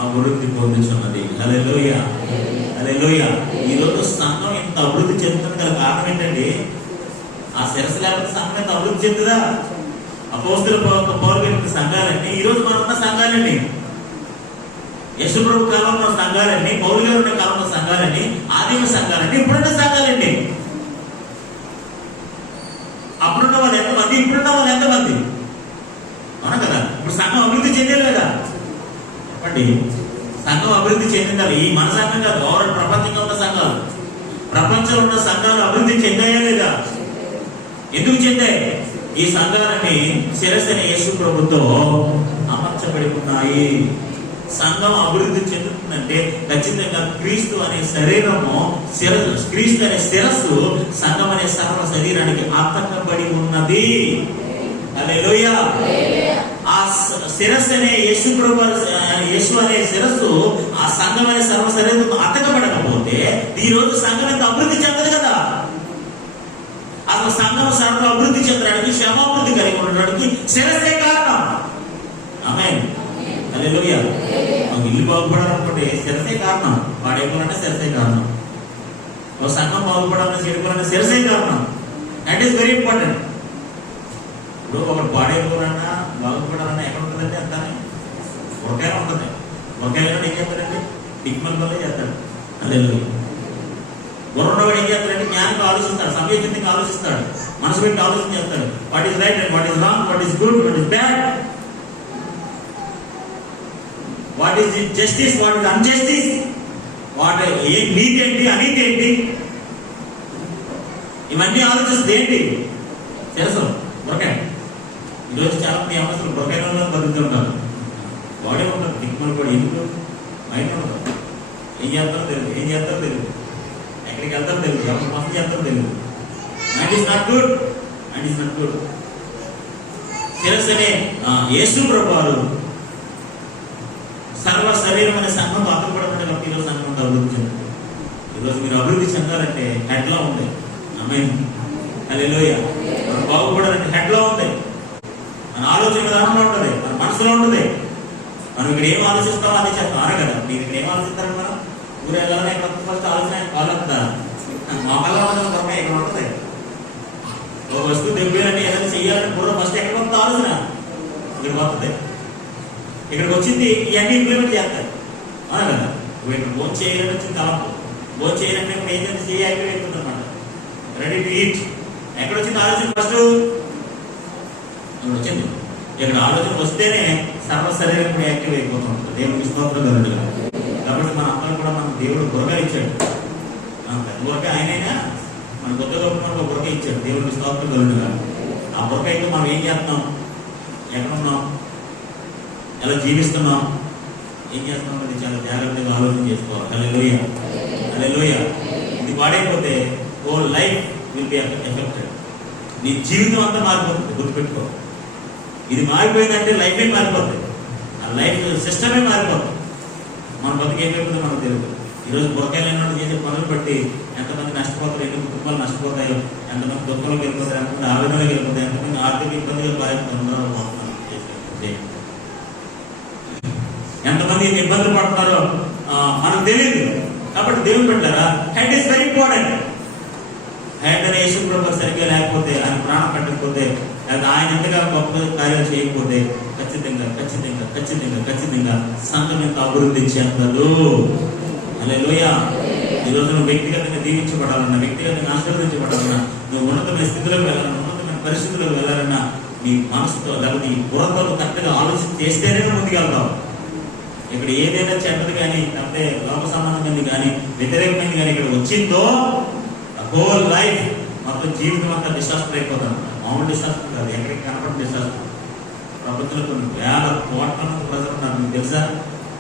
అభివృద్ధి పొందుచున్నది. హల్లెలూయా, హల్లెలూయా. ఈ రోజు సంఘం ఇంత అభివృద్ధి చెందుతుంది గల కారణం ఏంటండి? ఆ శిరస్సు లేకపోతే సంఘం ఎంత అభివృద్ధి చెందుదా? అపోస్తలుల పౌరుల సంఘాలన్నీ ఈ రోజు మనం ఉన్న సంఘాలండి. యేసుప్రభు కాలంలో ఉన్న సంఘాలన్నీ, పౌలు గారు ఉన్న కాలంలో సంఘాలన్నీ, ఆదిమ సంఘాలన్నీ, ఇప్పుడున్న సంఘాలండి. అప్పుడున్న వాళ్ళు ఎంతమంది, ఇప్పుడున్న వాళ్ళు ఎంతమంది? అవునా కదా? ఇప్పుడు సంఘం అభివృద్ధి చెందేలేదా? చెప్పండి. సంఘం అభివృద్ధి చెందిందాలి. ఈ మన సంఘం కాదు, ఓవరాల్ ప్రపంచంగా ఉన్న సంఘాలు, ప్రపంచంలో ఉన్న సంఘాలు అభివృద్ధి చెందాయా లేదా? ఎందుకు చెందాయి? ఈ సంఘాలన్నీ శిరస్సు అనే యేసు ప్రభుతో అమర్చబడి ఉన్నాయి. సంఘం అభివృద్ధి చెందుతుందంటే ఖచ్చితంగా క్రీస్తు అనే శరీరము క్రీస్తు అనే శిరస్సు సంఘం అనే సర్వ శరీరానికి అతకబడి ఉన్నది. హల్లెలూయా. ఆ శిరస్సు అనే యేసు ప్రభు, యేసు అనే శిరస్సు ఆ సంఘం అనే సర్వ శరీరం అతకబడకపోతే ఈ రోజు సంఘం ఎంత అభివృద్ధి చెందదు కదా. అసలు సంఘం సర్వ అభివృద్ధి చెందడానికి, క్షమాభివృద్ధి కలిగి ఉండడానికి శిరస్సే కారణం. ఆమేన్, హల్లెలూయా. ఇల్లు బాగుపడాలనుకుంటే శిరసే కారణం, పాడైపోవాలంటే శిరసే కారణం. ఒక సంఘం బాగుపడాలని, చెడిపోవాలంటే శిరసే కారణం. That is very important. ఇప్పుడు ఒకటి పాడైపోవాలన్నా, బాగుపడాలన్నా ఎక్కడ ఉంటుందంటే అంతానే ఒకేలా ఉంటుంది. ఒకేలా ఏం చేస్తాడంటే దిగ్మల్ వల్ల చేస్తాడు. హల్లెలూయా. గుర్రవాడు ఏం చేస్తాడంటే జ్ఞానంగా ఆలోచిస్తాడు, సమయోచితంగా ఆలోచిస్తాడు, మనసు పెట్టి ఆలోచన చేస్తాడు. What is right and what is wrong, what is good, what is bad, what is justice, what is unjustice, what నీతి ఏంటి, అనీతి ఏంటి, ఇవన్నీ ఆలోచిస్తుంది. ఏంటి తెలుసు? బురకాయ. ఈరోజు చాలా మంది అవసరం బురకాయలో బతుకుతుంటారు. బాడీ ఉంటుంది, దిక్కుమని కూడా ఎందుకు మైండ్ ఉంటుంది. ఏం చేస్తారో తెలియదు, ఏం చేస్తారో తెలియదు, ఎక్కడికి వెళ్తారో తెలియదు, ఎవరు మోసం చేస్తారో తెలియదు. And is not good, and is not good. శిరస్సు అనే యేసు ప్రభువారు సర్వ శరీరం అనే సంఘంతో అతకబడకుండా కాబట్టి ఈరోజు సంఘం అభివృద్ధి చెందాలి. ఈరోజు మీరు అభివృద్ధి చెందాలంటే హెడ్ లో ఉంది. ఆమేన్, హల్లెలూయా. మనం బాగుపడాలంటే హెడ్ లో ఉంది. మన ఆలోచన విధానంలో ఉంటుంది, మన మనసులో ఉంటుంది. మనం ఇక్కడ ఏం ఆలోచిస్తామో అదే చేస్తాం. అరే కదా, మీరు ఇక్కడ ఏం ఆలోచిస్తారు? మనం ఊరు వెళ్ళాలని ఎక్కడ ఫస్ట్ ఆలోచన ఆలోచిస్తారు. మోకాల్లో ఉంటుంది, కర్మ ఎక్కడ ఉంటుంది. ఒక వస్తువు దెబ్బేయాలని ఏదైనా చెయ్యాలని పూర్వం ఫస్ట్ ఎక్కడ వస్తుంది ఆలోచన? ఇక్కడికి వస్తుంది. ఇక్కడికి వచ్చింది ఇవన్నీ ఇంప్లిమెంట్ చేస్తారు. అవునా కదా? ఇక్కడ భోజనం చేయాలని వచ్చింది తలపు. భోజనం చేయాలంటే ఇప్పుడు ఏం చేస్తే చెయ్యి యాక్టివ్ అయిపోతుంది అనమాట. Ready to eat. ఎక్కడ వచ్చింది ఆలోచన? ఫస్ట్ ఇక్కడ వచ్చింది. ఇక్కడ ఆలోచన వస్తేనే సర్వ శరీరం కూడా యాక్టివ్ అయిపోతుంది. దేవుడికి స్తోత్రం కలుగుతుంది. కాబట్టి మన అందరూ కూడా మన దేవుడు బురకాయ ఇచ్చాడు. బురకాయ ఆయనైనా మన కొత్త గొప్ప మనకు బురకాయ ఇచ్చాడు. దేవుడికి స్తోత్రం కలుగుతుంది. ఆ బురకాయతో మనం ఏం చేస్తున్నాం, ఎక్కడున్నాం, ఎలా జీవిస్తున్నాం, ఏం చేస్తున్నాం అనేది చాలా జాగ్రత్తగా ఆలోచన చేసుకోవాలి. హల్లెలూయా, హల్లెలూయా. ఇది పాడైపోతే whole life will be affected. నీ జీవితం అంతా మారిపోతుంది. గుర్తుపెట్టుకో, ఇది మారిపోయిందంటే లైఫే మారిపోతుంది. ఆ లైఫ్ సిస్టమే మారిపోతుంది. మన బతుకు ఏమైపోతుందో మనకు తెలియదు. ఈరోజు బురకాయలు చేసే పనులు బట్టి ఎంతమంది నష్టపోతారు, ఎన్ని కుటుంబాలు నష్టపోతాయో, ఎంతమంది దుఃఖంలోకి వెళ్ళిపోతారు, ఎంతమంది ఆవేదనలోకి వెళ్ళిపోతాయి, ఎంతమంది ఆర్థిక ఇబ్బందులు బాధిపోతున్నారు, ఎంతమంది ఇబ్బందులు పడుతున్నారో మనకు తెలియదు. కాబట్టి దేవుడు పెట్టారా, head is very important. Head అనే యేసు ప్రభు సరిగ్గా లేకపోతే, ఆయన ప్రాణం పెట్టకపోతే, లేదా ఆయన ఎంతగా గొప్ప కార్యాలు చేయకపోతే ఖచ్చితంగా ఖచ్చితంగా ఖచ్చితంగా ఖచ్చితంగా సంఘం ఎంత అభివృద్ధి చెందదు. హల్లెలూయా. ఈరోజు నువ్వు వ్యక్తిగతంగా దీవించబడాలన్నా, వ్యక్తిగతంగా ఆశీర్వదించబడాలన్నా, నువ్వు ఉన్నతమైన స్థితిలోకి వెళ్ళాలన్నా, ఉన్నతమైన పరిస్థితులకు వెళ్ళాలన్నా, నీ మనసుతో లేకపోతే నీ బుర్రతో కరెక్ట్గా ఆలోచన చేస్తేనే ముందుకెళ్తావు. ఇక్కడ ఏదైనా చెడ్డది కానీ, లేకపోతే లోక సంబంధమైనది కానీ, వ్యతిరేకమైనది కానీ ఇక్కడ వచ్చిందో హోల్ లైఫ్ మొత్తం జీవితం అంతా డిసాస్టర్ అయిపోతాను. మామూలు డిసాస్టర్ కాదు, ఎక్కడికి కనపడిన డిసాస్టర్. ప్రపంచంలో కొన్ని వేల కోట్ల మంది ప్రజలు ఉన్నారు. మీకు తెలుసా?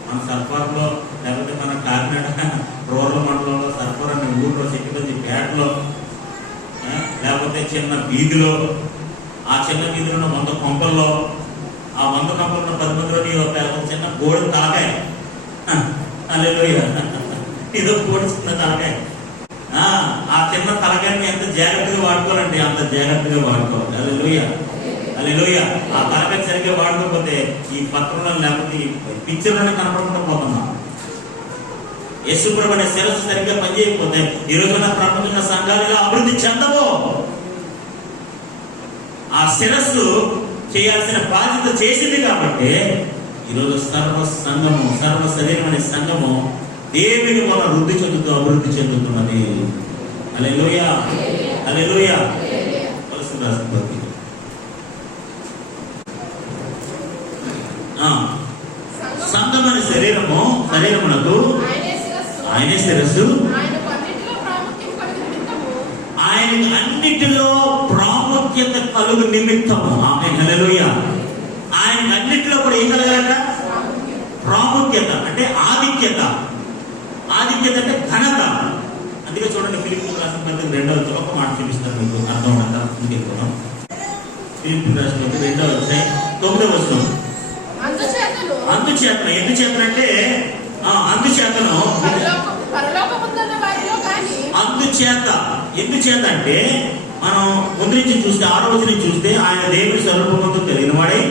మన సర్పార్లో, లేకపోతే మన కాకినాడ రూరల్ మండలంలో సర్పార్ అనే ఊళ్ళో, చెట్టుపల్లి పేటలో, లేకపోతే చిన్న వీధిలో, ఆ చిన్న వీధిలో ఉన్న 100 కొంపల్లో, ఆ 100 కొంపల్లో ఉన్న 10 మందిలోని ఒక చిన్న గోడ తలకాయ. హల్లెలూయా. ఇదో గోడ చిన్న తలకాయ. ఆ చిన్న తలకాయని ఎంత జాగ్రత్తగా వాడుకోవాలండి, అంత జాగ్రత్తగా వాడుకోవాలి. హల్లెలూయా, హల్లెలూయా. ఆ తలకాయ సరిగ్గా వాడుకోకపోతే ఈ పత్రంలో, లేకపోతే ఈ పిక్చర్లను కనపడకుండా పోతున్నాం. యేసుప్రభు అనే శిరస్సు సరిగ్గా పనిచేయకపోతే ఈ రోజున ప్రపంచంలో సంఘాలు ఇలా అభివృద్ధి చెందవు. ఆ శిరస్సు చేయాల్సిన బాధ్యత చేసింది కాబట్టి ఈరోజు సర్వ సంఘము, సర్వ శరీరం అనే సంఘము దేవుని వల్ల వృద్ధి చెందుతూ అభివృద్ధి చెందుతున్నది. హల్లెలూయా, హల్లెలూయా. పరిశుద్ధ రాష్ట్రపతి సంఘం అనే శరీరమునకు ఆయనే శిరస్సు. ఆయనకు అన్నిటిలో ప్రాముఖ్యత కలుగు నిమిత్తము. ఆమేన్, హల్లెలూయా. ఆయనకు అన్నిటిలో కూడా ఏం కలగాలట? ప్రాముఖ్యత అంటే ఆధిక్యత. ఆధిక్యత అంటే ఘనత. అందుకే చూడండి, ఫిలిప్పీయులకు రాసిన పత్రిక 2వ అధ్యాయం ఒక మాట చూపిస్తాను, మీకు అర్థం అవుతుందా? ముందుకెళ్తున్నాం. ఫిలిప్పీయులకు రాసిన పత్రిక 2వ అధ్యాయం 9వ వచనం. అందుచేతను, ఎందుచేతనంటే అందుచేతను, ఎందుచేత అంటే మనం ముందు నుంచి చూస్తే 6వ వచనం చూస్తే, ఆయన దేవుని స్వరూపంతో కలిగిన వాడై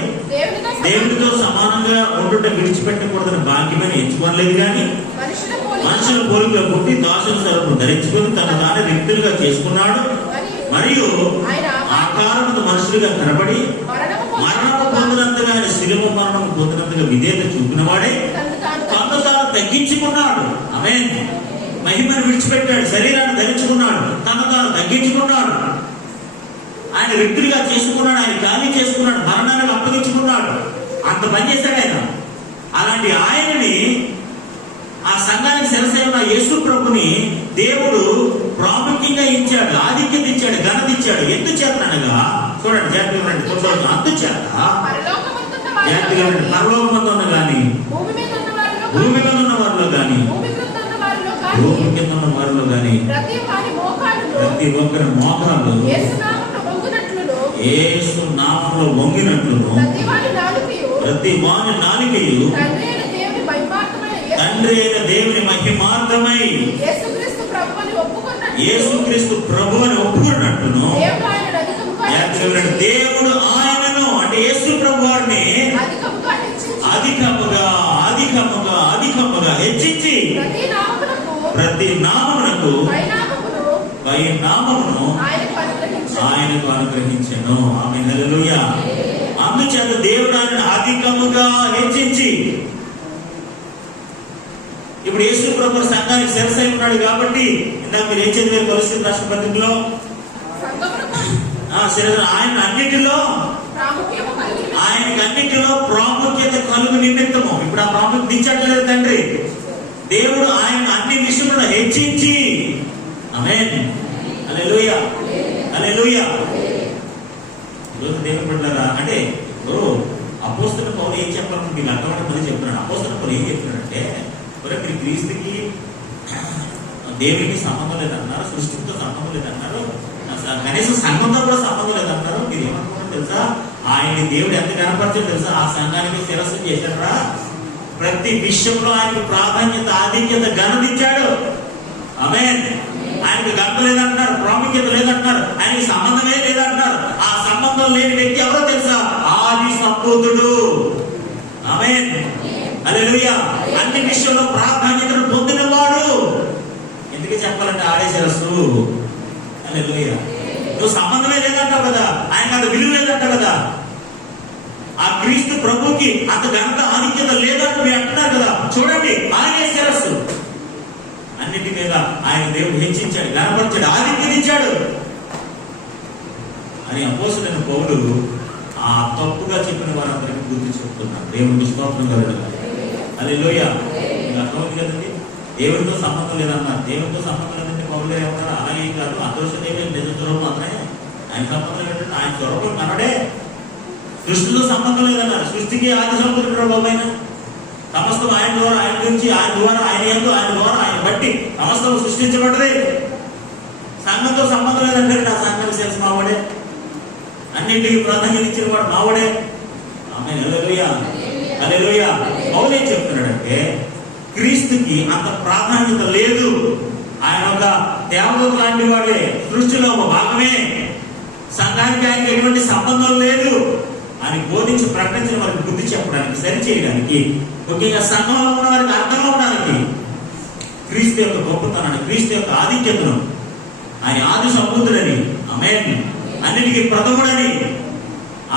దేవుడితో సమానంగా ఉండుట విడిచిపెట్టకూడదని భాగ్యమని ఎంచుకోలేదు, కానీ మనుషుల పోలికలో పుట్టి దాసుల స్వరూపం ధరించుకొని తన తాను వ్యక్తులుగా చేసుకున్నాడు. మరియు ఆకారముతో మనుషులుగా కనబడి మరణము పొందినంతగా, శిలువ మరణము పొందినంతగా విధేయత చూపిన వాడే తను తాను తగ్గించుకున్నాడు. ఆమేన్. మహిమను విడిచిపెట్టాడు, శరీరాన్ని ధరించుకున్నాడు, తను తాను తగ్గించుకున్నాడు, ఆయన వ్యక్తులుగా చేసుకున్నాడు, ఆయన ఖాళీ చేసుకున్నాడు, మరణానికి అప్పగించుకున్నాడు. అంత పని చేశాడు ఆయన. అలాంటి ఆయనని, ఆ సంఘానికి శిరసైన యేసు ప్రభుని దేవుడు ప్రాముఖ్యంగా ఇచ్చాడు, ఆధిక్యత ఇచ్చాడు, ఘనత ఇచ్చాడు. ఎందుచేతనగా చూడండి, జాగ్రత్తగా ఉండండి. అందుచేత జాగ్రత్తగా ఉండండి. పరలోకమందు ఉన్న గాని, భూమి మీద ఉన్న వారిలో గాని, భూమి కింద ఉన్న వారిలో గాని ప్రతి ఒక్కరి మోకాలు యేసు నామములో వంగినట్లును ప్రతి వాని నాలుకయు తండ్రి అయిన దేవుని మహిమార్థమై యేసుక్రీస్తు ప్రభువుని ఒప్పుకున్నట్టును దేవుడు ఆయనను, అంటే యేసు ప్రభువారిని అధికముగా అధికముగా అధికముగా హెచ్చించి ప్రతి నామమునకు పై నామమును ఆయనకు అనుగ్రహించెను. ఆమేన్, హల్లెలూయా. అందుచేత దేవుడు ఆయనను అధికముగా హెచ్చించి, ఇప్పుడు యేసు ప్రభు సంఘానికి శిరస్సు అయి ఉన్నాడు కాబట్టి, ఇందాక మీరు ఏం చదివారు కొలస్సీయులకు రాసిన పత్రికలో? ఆయన అన్నిటిలో, ఆయనకి అన్నిటిలో ప్రాముఖ్యత కలుగు నిమిత్తము. ఇప్పుడు ఆ ప్రాముఖ్యత ఇచ్చట్లేదు తండ్రి. దేవుడు ఆయన అన్ని విషయంలో హెచ్చించి. ఆమేన్, హల్లెలూయా, హల్లెలూయా. ఈరోజు దేవుని బిడ్డలారా, అంటే ఇప్పుడు అపోస్తలుల పౌలు ఏం చెప్పాలని మీకు అర్థమైన మళ్ళీ చెప్తున్నాడు. అపోస్తలుల పౌలు ఏం చెప్తున్నాడంటే, మీరు క్రీస్తుకి దేవునికి సంబంధం లేదన్నారు, సృష్టితో సంబంధం లేదన్నారు, కనీసం సంఘంతో కూడా సంబంధం లేదన్నారు. మీరు ఏమనుకుంటారో తెలుసా? ఆయన్ని దేవుడు ఎంత కనపరచాడు తెలుసా? ఆ సంఘానికి శిరస్సు చేశాడా? ప్రతి విషయంలో ఆయనకు ప్రాధాన్యత, ఆధిక్యత, ఘనత ఇచ్చాడు. ఆమేన్. ఆయనకు ఘనత లేదంటున్నారు, ప్రాముఖ్యత లేదంటున్నారు, ఆయనకి సంబంధమే లేదంటున్నారు. ఆ సంబంధం లేని వ్యక్తి ఎవరో తెలుసా? ఆది సంపూతుడు. ఆమేన్, హల్లెలూయా. అన్ని విషయంలో ప్రాధాన్యతను పొందినవాడు. ఎందుకు చెప్పాలంటే ఆడే శిరస్సు. హల్లెలూయా. నువ్వు సంబంధమే లేదంటావు కదా, ఆయనకు అంత విలువ లేదంటావు కదా, ఆ క్రీస్తు ప్రభుకి అంత ఘనత, ఆధిక్యత లేదంటూ మీరు అంటున్నారు కదా. చూడండి, ఆయనే శిరస్సు. అన్నిటి మీద ఆయన దేవుడు హెచ్చించాడు, ఘనపరిచాడు, ఆధిక్యత ఇచ్చాడు అని అపోస్తలుడైన పౌలు ఆ తప్పుగా చెప్పిన వారందరికీ గుర్తు చెప్తున్నాడు. దేవుడికి స్తోత్రం కలుగును. హల్లెలూయా. మీకు అర్థమవుతుంది కదండి. దేవుడితో సంబంధం లేదన్నారు. దేవుడితో సంబంధం లేదంటే పౌలు గారు ఏమన్నారు? అలాగే కాదు, అదృష్ట దేవుడు నిజ స్వరూపం మాత్రమే. ఆయన సంబంధం ఏంటంటే ఆయన స్వరూపం కనడే. సృష్టిలో సంబంధం లేదన్నారు. సృష్టికి ఆది సంపుతుడు బాబైన సమస్తం ఆయన ద్వారా, ఆయన గురించి, ఆయన ద్వారా, ఆయన యందు, ఆయన ద్వారా, ఆయన బట్టి సమస్తం సృష్టించబడ్డది. సంఘంతో సంబంధం లేదంటారు. నా సంఘం సేల్స్ మావాడే, అన్నింటికి ప్రాధాన్యత ఇచ్చిన వాడు మావాడే. ఆమె హల్లెలూయా, హల్లెలూయా. పౌలు ఏం చెప్తున్నాడంటే క్రీస్తుకి అంత ప్రాధాన్యత లేదు. ఆయన ఒక దేవదూత లాంటి వాడే, సృష్టిలో ఒక భాగమే. సంఘానికి ఆయనకి ఎటువంటి సంబంధం లేదు అని బోధించి ప్రకటించిన వారికి బుద్ధి చెప్పడానికి, సరి చేయడానికి, ముఖ్యంగా సంఘంలో ఉన్న వారికి అర్థం అవడానికి, క్రీస్తు యొక్క గొప్పతనాన్ని, క్రీస్తు యొక్క ఆధిక్యతను, ఆయన ఆది సంబుద్ధుడని, ఆమేన్, అన్నిటికీ ప్రథముడని,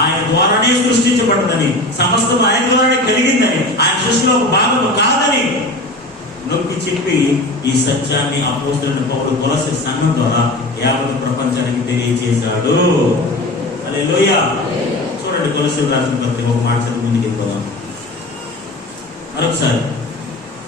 ఆయన ద్వారానే సృష్టించబడ్డదని, సమస్తం ఆయన ద్వారానే కలిగిందని, ఆయన సృష్టిలో ఒక భాగము కాదని నొక్కి చెప్పి ఈ సత్యాన్ని అపోస్తలుడైన పౌలు కొలస్సీ సంఘం ద్వారా యావత్ ప్రపంచానికి తెలియజేశాడు. హల్లెలూయా. చూడండి, కొలస్సీయులకు రాసిన పత్రిక ఒక మాట చదివి ముందుకు వెళ్ళిపోదాం. మరొకసారి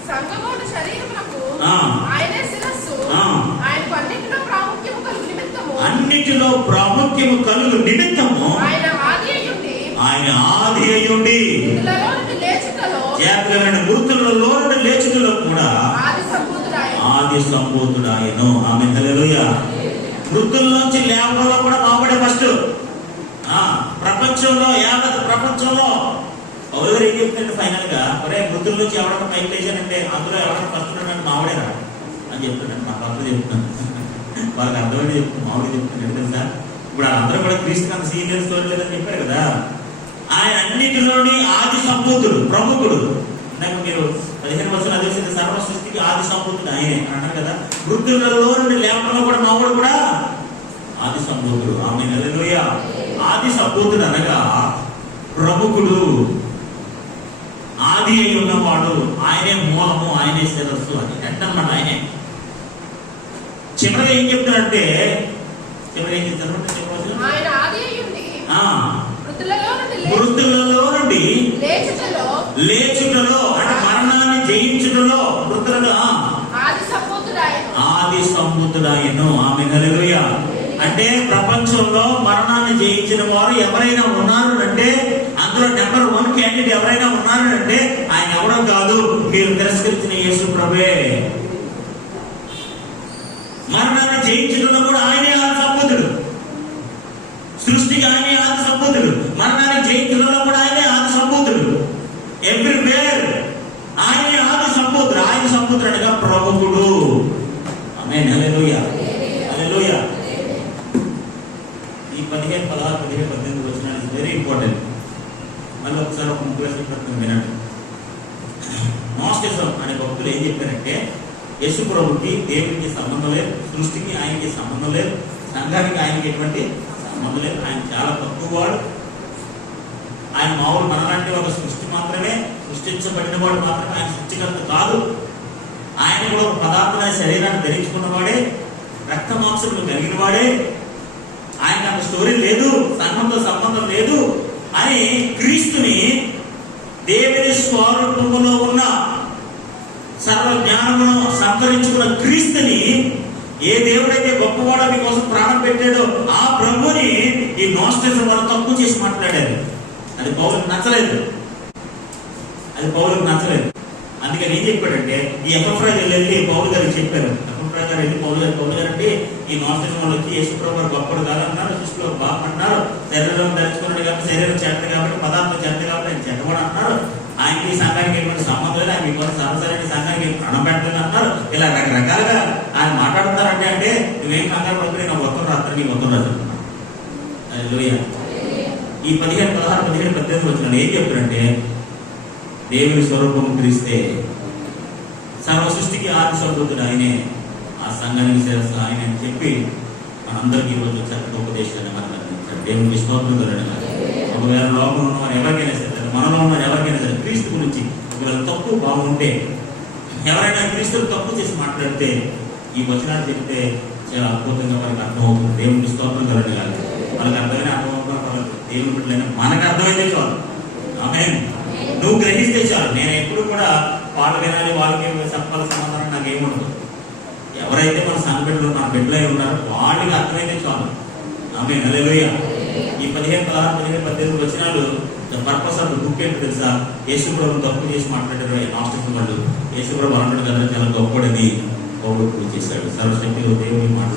సంఘమును శరీరమునకు ఆ. ఆయనే శిరస్సు, ఆ. ఆయనకు అన్నిటిలో ప్రాముఖ్యము కలుగు నిమిత్తము, అన్నిటిలో ప్రాముఖ్యము కలుగు నిమిత్తము ఆయన ఆది అయ్యుండి, ఆయన ఆది అయ్యుండి, మృతులలో నుండి లేచుటలో జాగ్రత్తమైన మృతులలో నుండి లేచుటలో కూడా ఆది సంబూతుడాయెను. ఆది సంబూతుడాయెను. ఆమేన్, హల్లెలూయా. మృతుల్లోంచి లేవడంలో కూడా మావాడే ఫస్ట్. ప్రపంచంలో, యావత్ ప్రపంచంలో పౌలు గారు ఏం చెప్తుంటే ఫైనల్ గా, ఒరే మృతుల నుంచి ఎవరైనా పైకి లేచానంటే అందులో ఎవరైనా ఫస్ట్ ఉన్నాడు మావాడే రా అని చెప్తున్నాడు. మా పక్కన చెప్తున్నాను, వాళ్ళకి అర్థమైనా చెప్తున్నాను, మామూలు చెప్తున్నాడు తెలుసా. ఇప్పుడు అందరూ కూడా క్రీస్తు అంత సీనియర్స్ లేదని చెప్పారు కదా. ఆయన అన్నిటిలోని ఆది సంబూతుడు, ప్రముఖుడు. ఇందాక మీరు 15 వర్షాలు అదే సర్వ సృష్టికి ఆది సంబూతుడు ఆయనే అన్నారు కదా. మృతులలో నుండి లేవడంలో కూడా మావాడు కూడా ఆది సంబూతుడు. ఆమేన్, హల్లెలూయా. ఆది సంబూతుడు అనగా ప్రముఖుడు, ఆది అయి ఉన్నవాడు, ఆయనే మూలము, ఆయనే శిరస్సు అని అంటన్నమాట. ఆయనే చివరిగా ఏం చెప్తారంటే, చివరిగా ఏం చెప్తారు, ఆయన ఆది అయ్యుండి, ఆ మృతులలో నుండి మృతులలో నుండి లేచుటలో అంటే మరణాన్ని జయించుటలో, మృతులలో ఆది సంబూతుడాయెను. ఆది సంబూతుడాయెను. ఆమేన్, హల్లెలూయా. అంటే ప్రపంచంలో మరణాన్ని జయించిన వారు ఎవరైనా ఉన్నారు అంటే, అందులో నెంబర్ 1 క్యాండిడేట్ ఎవరైనా ఉన్నారు అంటే ఆయన ఎవరో కాదు, మీరు తిరస్కరించిన యేసు ప్రభువే. మరణాన్ని జయించడంలో కూడా ఆయనే ఆది సంబూతుడు. సృష్టికి ఆయనే ఆది సంబూతుడు, మరణాన్ని జయించడంలో కూడా ఆయనే ఆది సంబూతుడు. ఎవ్రీవేర్ ఆయనే ఆది సంబూతుడు. ఆయన సంబూతుడు అనగా ప్రముఖుడు. ఆమేన్, హల్లెలూయా, హల్లెలూయా. ఈ 15, 16, 17, 18 వచనాలు ఇస్ వెరీ ఇంపార్టెంట్. మళ్ళీ ఒకసారి ఒక 30 వచనం వినండి. నాస్టిజం అనే భక్తులు ఏం చెప్పారంటే, యేసు ప్రభుకి దేవునికి సంబంధం లేదు, సృష్టికి ఆయనకి సంబంధం లేదు, సంఘానికి ఆయనకి ఎటువంటి సంబంధం లేదు. ఆయన చాలా తక్కువ వాడు. ఆయన మామూలు మనలాంటి ఒక సృష్టి మాత్రమే, సృష్టించబడిన వాడు మాత్రమే, ఆయన సృష్టికర్త కాదు. ఆయన కూడా ఒక పదార్థమైన శరీరాన్ని ధరించుకున్నవాడే, రక్త మాంసములు కలిగిన వాడే. ఆయనకు అంత స్టోరీ లేదు, సంఘంతో సంబంధం లేదు అని క్రీస్తుని, దేవుని స్వరూపములో ఉన్న సర్వ జ్ఞానమును సంతరించుకున్న క్రీస్తుని, ఏ దేవుడైతే గొప్పవాడో మీకోసం ప్రాణం పెట్టాడో ఆ ప్రభుని ఈ నాస్టిజం వాళ్ళు తక్కువ చేసి మాట్లాడారు. అది పౌలుకు నచ్చలేదు, అది పౌలుకు నచ్చలేదు. అందుకని ఏం చెప్పాడంటే, ఈ ఎపఫ్రా వెళ్ళి పౌలు గారికి చెప్పారు. ఎపఫ్రా గారు వెళ్ళి పౌలు గారు అంటే, ఈ నాస్టిజం వాళ్ళు వచ్చి యేసు ప్రభు గారు గొప్పడు కాదన్నారు, సృష్టిలో బాబు అంటున్నారు, శరీరం ధరించుకున్నాడు కాబట్టి, శరీరం చెడ్డ కాబట్టి, పదార్థం చెడ్డ కాబట్టి ఆయన చెడ్డవాడు అంటున్నారు, ఆయనకి సంఘానికి ఎటువంటి సంబంధం లేదు, ఆయన మీకు సరసరైన సంఘానికి ప్రాణం పెట్టలేదు అంటున్నారు. ఇలా రకరకాలుగా ఆయన మాట్లాడుతున్నారంటే అంటే నువ్వేం కంగారు పడుతుంది, నా మొత్తం రాత్రి నీ మొత్తం రాజు. హల్లెలూయా. ఈ 15, 16, 17, 18 వచనాలు ఏం చెప్తారంటే, దేవుని స్వరూపం క్రీస్తే, సర్వ సృష్టికి ఆది సంబూతుడు ఆయనే, ఆ సంఘానికి శిరస్సు ఆయన అని చెప్పి మనందరికీ ఈరోజు చక్కటి ఉపదేశాన్ని మనకు అందించాడు. దేవునికి స్తోత్రం కలగడం. ఒకవేళ లోకంలో ఉన్నవారు ఎవరికైనా సరే, మనలో ఉన్న ఎవరికైనా సరే క్రీస్తు గురించి ఒకవేళ తప్పు బాగుంటే, ఎవరైనా క్రీస్తులు తప్పు చేసి మాట్లాడితే ఈ వచనాలు చెప్తే చాలా అద్భుతంగా మనకు అర్థమవుతుంది. దేవునికి స్తోత్రం కలగడం కాదు, వాళ్ళకి అర్థమైన అర్థమవుతున్నా దేవుని బిడ్డలైనా మనకు అర్థమైతే చాలు. ఆమేన్. నువ్వు గ్రహిస్తే చాలు. నేను ఎప్పుడు కూడా వాళ్ళు వినాలి, వాళ్ళకి చెప్పాలి సమాధానం నాకేముండదు. ఎవరైతే మన సంఘ బిడ్డలు, మన బిడ్డలై ఉన్నారో వాళ్ళకి అర్థమైతే చాలు. ఆమె హల్లెలూయా. ఈ 15, 16, 17, 18 వచనాలు the purpose of the book ఏంటో తెలుసా? యేసుప్రభు తప్పు చేసి మాట్లాడారు నాస్టిక్ వాళ్ళు. యేసుప్రభు అన్నాడు కదా చాలా గొప్పడని పౌలు ప్రూవ్ చేశాడు. సర్వశక్తి దేవుని మాట